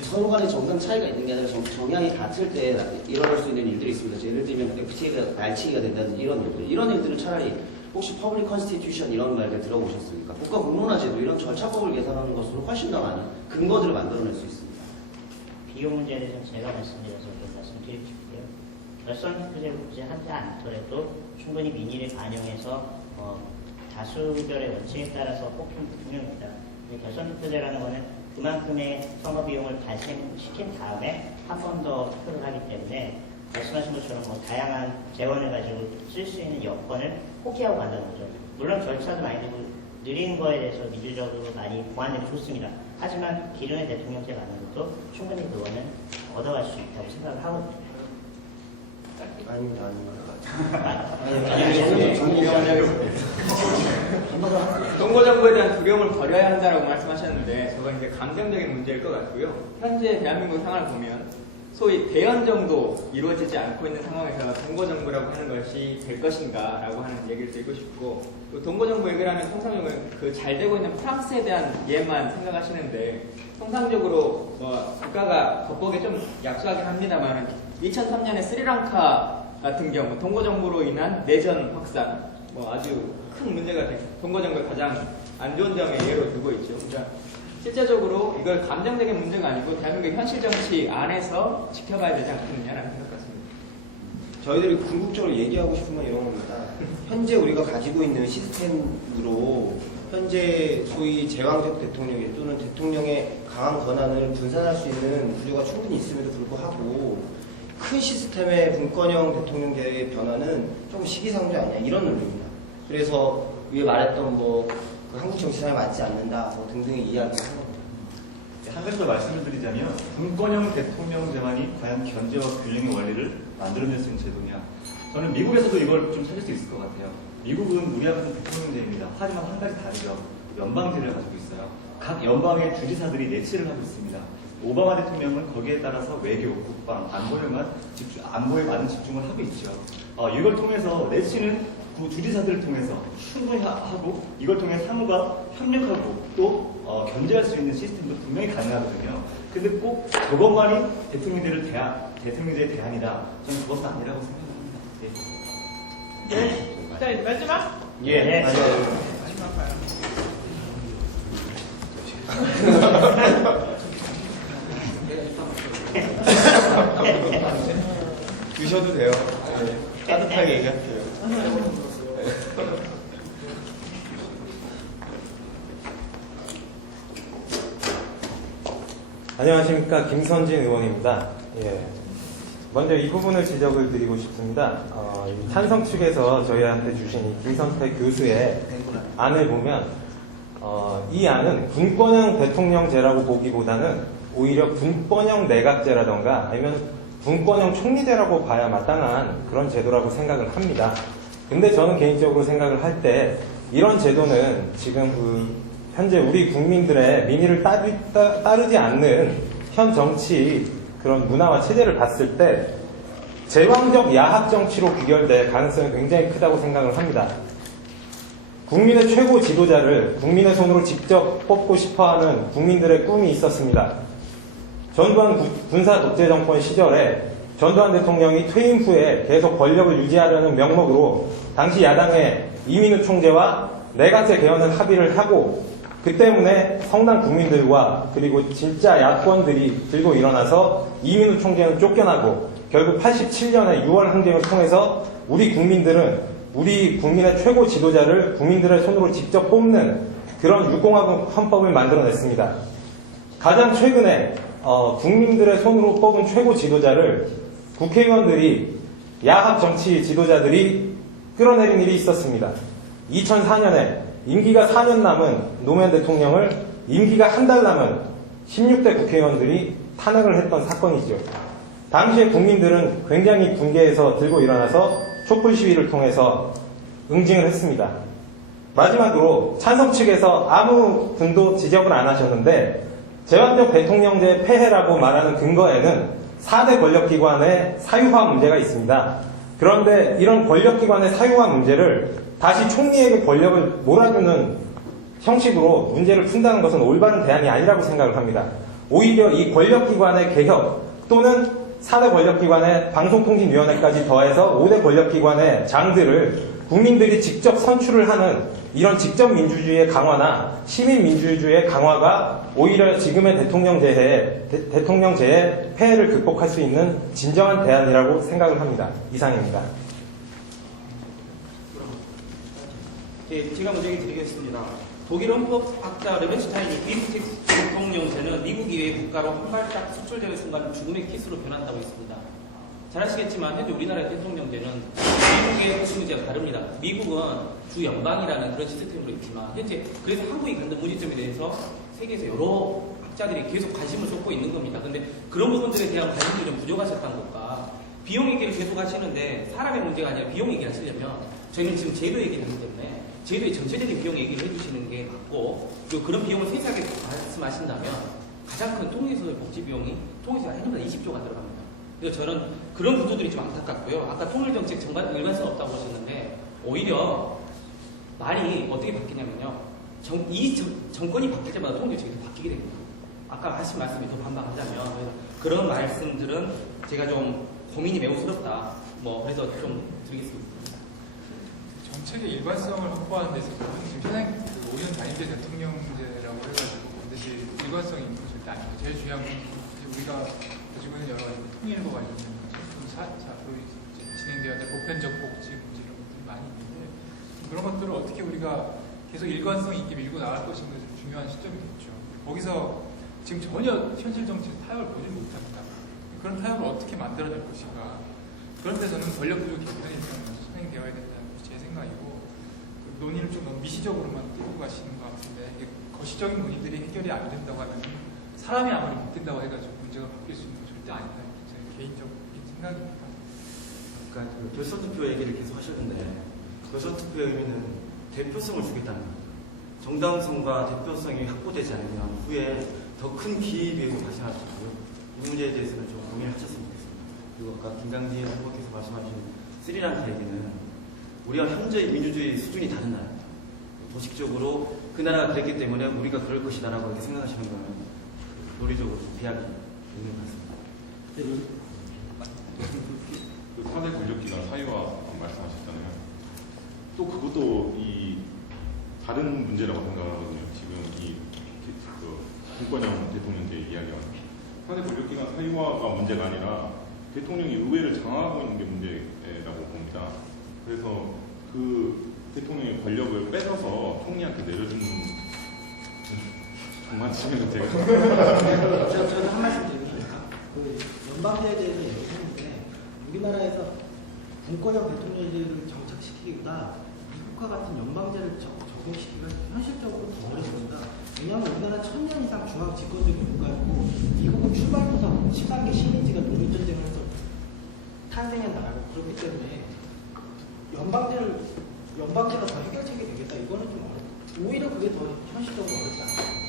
서로 간에 정당 차이가 있는 게 아니라 정향이 같을 때 일어날 수 있는 일들이 있습니다. 예를 들면 FTA가 날치기가 된다든지 이런 일들. 이런 일들은 차라리 혹시 퍼블릭 컨스티튜션 이런 말들 들어보셨습니까? 국가 공론화제도 이런 절차법을 개선하는 것으로 훨씬 더 많은 근거들을 만들어낼 수 있습니다. 비용 문제에 대해서는 제가 말씀드려서 좀 말씀드리고 싶고요. 결선 투표제를 하지 않더라도 충분히 민의를 반영해서 다수결의 원칙에 따라서 뽑힌 대통령입니다. 결선 투표제라는 것은 그만큼의 선거 비용을 발생시킨 다음에 한 번 더 투표를 하기 때문에 말씀하신 것처럼 다양한 재원을 가지고 쓸 수 있는 여건을 포기하고 간다는 거죠. 물론 절차도 많이 되고 느린 거에 대해서 민주적으로 많이 보완되면 좋습니다. 하지만 기존의 대통령제가 하는 것도 충분히 그거는 얻어갈 수 있다고 생각을 하거든요. 아닙니다. 동거정부에 대한 두려움을 버려야 한다고 말씀하셨는데 저건 이제 감정적인 문제일 것 같고요. 현재 대한민국 상황을 보면 소위 대연정도 이루어지지 않고 있는 상황에서 동거정부라고 하는 것이 될 것인가라고 하는 얘기를 드리고 싶고, 또 동거정부 얘기를 하면 통상적으로 그 잘 되고 있는 프랑스에 대한 예만 생각하시는데 통상적으로 국가가 겉보기 좀 약소하긴 합니다만 2003년에 스리랑카 같은 경우 동거정부로 인한 내전 확산 아주 큰 문제가 된 동거정부의 가장 안 좋은 점의 예로 두고 있죠. 그러니까 실제적으로 이걸 감정적인 문제가 아니고 대한민국의 현실 정치 안에서 지켜봐야 되지 않겠느냐라는 생각 같습니다. 저희들이 궁극적으로 얘기하고 싶은 건 이런 겁니다. 현재 우리가 가지고 있는 시스템으로 현재 소위 제왕적 대통령 또는 대통령의 강한 권한을 분산할 수 있는 구조가 충분히 있음에도 불구하고 큰 시스템의 분권형 대통령제의 변화는 좀 시기상조 아니냐 이런 논리입니다. 그래서 위에 말했던 그 한국 정치사에 맞지 않는다 등등의 이야기를 하는 겁니다. 한 가지 더 말씀을 드리자면 분권형 대통령제만이 과연 견제와 균형의 원리를 만들어낼 수 있는 제도냐, 저는 미국에서도 이걸 좀 찾을 수 있을 것 같아요. 미국은 우리와 같은 대통령제입니다. 하지만 한 가지 다르죠. 연방제를 가지고 있어요. 각 연방의 주지사들이 내치를 하고 있습니다. 오바마 대통령은 거기에 따라서 외교, 국방, 안보에 많은 집중을 하고 있죠. 이걸 통해서 내치는 그 주지사들을 통해서 충분히 하고 이걸 통해 상호가 협력하고 또 견제할 수 있는 시스템도 분명히 가능하거든요. 근데 꼭 저것만이 대통령제의 대안이다. 저는 그것은 아니라고 생각합니다. 네. 자, 마지막? 예, 맞아요. 마지막 봐요. 드셔도 돼요. 따뜻하게 얘기할게요. 안녕하십니까, 김선진 의원입니다. 예. 먼저 이 부분을 지적을 드리고 싶습니다. 이 찬성 측에서 저희한테 주신 이 김선태 교수의 안을 보면 이 안은 분권형 대통령제라고 보기보다는 오히려 분권형 내각제라던가 아니면 분권형 총리제라고 봐야 마땅한 그런 제도라고 생각을 합니다. 근데 저는 개인적으로 생각을 할 때 이런 제도는 지금 현재 우리 국민들의 민의를 따르지 않는 현 정치 그런 문화와 체제를 봤을 때 제왕적 야합 정치로 귀결될 가능성이 굉장히 크다고 생각을 합니다. 국민의 최고 지도자를 국민의 손으로 직접 뽑고 싶어하는 국민들의 꿈이 있었습니다. 전두환 군사 독재 정권 시절에 전두환 대통령이 퇴임 후에 계속 권력을 유지하려는 명목으로 당시 야당의 이민우 총재와 내각제 개헌을 합의를 하고 그 때문에 성남 국민들과 그리고 진짜 야권들이 들고 일어나서 이민우 총재는 쫓겨나고 결국 87년에 6월 항쟁을 통해서 우리 국민들은 우리 국민의 최고 지도자를 국민들의 손으로 직접 뽑는 그런 유공화국 헌법을 만들어냈습니다. 가장 최근에 국민들의 손으로 뽑은 최고 지도자를 국회의원들이 야합 정치 지도자들이 끌어내린 일이 있었습니다. 2004년에 임기가 4년 남은 노무현 대통령을 임기가 한 달 남은 16대 국회의원들이 탄핵을 했던 사건이죠. 당시에 국민들은 굉장히 분개해서 들고 일어나서 촛불 시위를 통해서 응징을 했습니다. 마지막으로 찬성 측에서 아무 분도 지적을 안 하셨는데 제왕적 대통령제 폐해라고 말하는 근거에는 4대 권력기관의 사유화 문제가 있습니다. 그런데 이런 권력기관의 사유화 문제를 다시 총리에게 권력을 몰아주는 형식으로 문제를 푼다는 것은 올바른 대안이 아니라고 생각을 합니다. 오히려 이 권력기관의 개혁 또는 4대 권력기관의 방송통신위원회까지 더해서 5대 권력기관의 장들을 국민들이 직접 선출을 하는 이런 직접 민주주의의 강화나 시민 민주주의의 강화가 오히려 지금의 대통령제의 폐해를 극복할 수 있는 진정한 대안이라고 생각을 합니다. 이상입니다. 예, 제가 먼저 얘기 드리겠습니다. 독일 헌법학자 레벤슈타인이 비스틱 대통령제는 미국 이외의 국가로 한 발짝 수출되는 순간 죽음의 키스로 변한다고 했습니다. 잘 아시겠지만 현재 우리나라의 대통령제는 미국의 대통령제가 다릅니다. 미국은 주 연방이라는 그런 시스템으로 있지만 현재 그래서 한국이 갖는 문제점에 대해서 세계에서 여러 학자들이 계속 관심을 쏟고 있는 겁니다. 그런데 그런 부분들에 대한 관심이 좀 부족하셨다는 것과 비용 얘기를 계속 하시는데 사람의 문제가 아니라 비용 얘기를 하시려면 저희는 지금 제도 얘기를 하기 때문에 제도의 전체적인 비용 얘기를 해주시는 게 맞고 그리고 그런 비용을 세세하게 말씀하신다면 가장 큰 통일시설 복지 비용이 통일시설 1년마다 20조가 들어갑니다. 그래서 저는 그런 구조들이 좀 안타깝고요. 아까 통일정책 전반 일관성 없다고 하셨는데 오히려 말이 어떻게 바뀌냐면요. 이 정권이 바뀔 때마다 통일정책이 바뀌게 됩니다. 아까 하신 말씀이 더 반박하자면 그런 말씀들은 제가 좀 고민이 매우 스럽다. 그래서 좀 드리겠습니다. 정책의 일관성을 확보하는 데 있어서 지금 현행 5년 단임제 대통령제라고 해가지고 반드시 일관성이 있는 건 절대 아니고 제일 중요한 건 우리가 가지고 있는 여러 가지 통일과 관련된 진행되어야 될 보편적 복지 문제 이런 것들이 많이 있는데 그런 것들을 어떻게 우리가 계속 일관성 있게 밀고 나갈 것인가 좀 중요한 시점이겠죠. 거기서 지금 전혀 현실 정치 타협을 보지 못합니다. 그런 타협을 어떻게 만들어낼 것인가. 그런 데서는 권력 구조 개편이 진행되어야 된다는 것이 제 생각이고 그 논의를 좀 너무 미시적으로만 끌고 가시는 것 같은데 이게 거시적인 논의들이 해결이 안 된다고 하면 사람이 아무리 못 된다고 해가지고 문제가 바뀔 수 있는 건 절대 아니다. 제 개인적인 생각입니다. 그러니까 결선 투표 얘기를 계속 하셨는데 결선 투표의 의미는 대표성을 주겠다는 거예요. 정당성과 대표성이 확보되지 않으면 후에 더 큰 기회에 발생할 수 있고요. 이 문제에 대해서는 좀 고민을 하셨으면 좋겠습니다. 그리고 아까 김강진 후보께서 말씀하신 스리랑카 얘기는 우리와 현재의 민주주의 수준이 다른 나라입니다. 도식적으로 그 나라가 그랬기 때문에 우리가 그럴 것이다라고 이렇게 생각하시는 거는 논리적으로 비약이 있는 것 같습니다. 그 4대 권력기관 사유화 말씀하셨잖아요. 또 그것도 이 다른 문제라고 생각하거든요. 지금 이 분권형 대통령제 이야기하는 사대 권력기관 사유화가 문제가 아니라 대통령이 의회를 장악하고 있는 게 문제라고 봅니다. 그래서 그 대통령의 권력을 뺏어서 총리한테 내려주는 정말 치면 제가 저도 한 말씀 드리겠습니다. 그 연방제에 대해서 얘기했는데 우리나라에서 분권형 대통령제를 정착시키기보다 미국과 같은 연방제를 적용시키기가 현실적으로 더 어렵습니다. 왜냐하면 우리나라 1000년 이상 중앙 집권적인 국가였고 미국은 출발부터 13개 식민지가 독립전쟁을 해서 탄생한 나라고 그렇기 때문에 연방제가 더 해결책이 되겠다. 이거는 좀 어렵다. 오히려 그게 더 현실적으로 어렵지 않아요.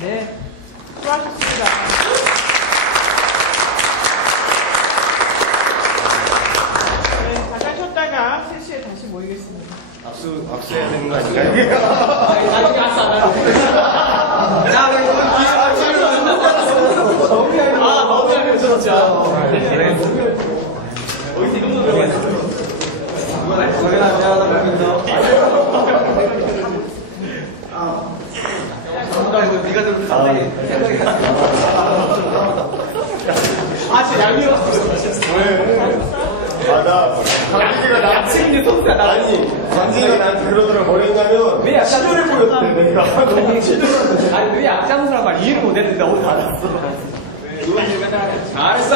네, 수고하셨습니다. 네, 잠깐 쉬었다가 3시에 다시 모이겠습니다. 악수해야 되는 거 아닌가요? 나중에 악수 안 하고. 너무 잘 배우셨죠. 어디서 이런 거 배웠어? 네가 좀 상당히 생각이 진짜 양미가 맞아. 강진이가 나 지금 속사 나 아니 강진이가 나한테 그러더라고. 뭐랬냐면 왜 약간 치료를 보였대. 내가 너무 치료를 아니 왜 약장수란 말 이해를 못했는데 어디 알았어? 누가 이제 맨날 잘했어.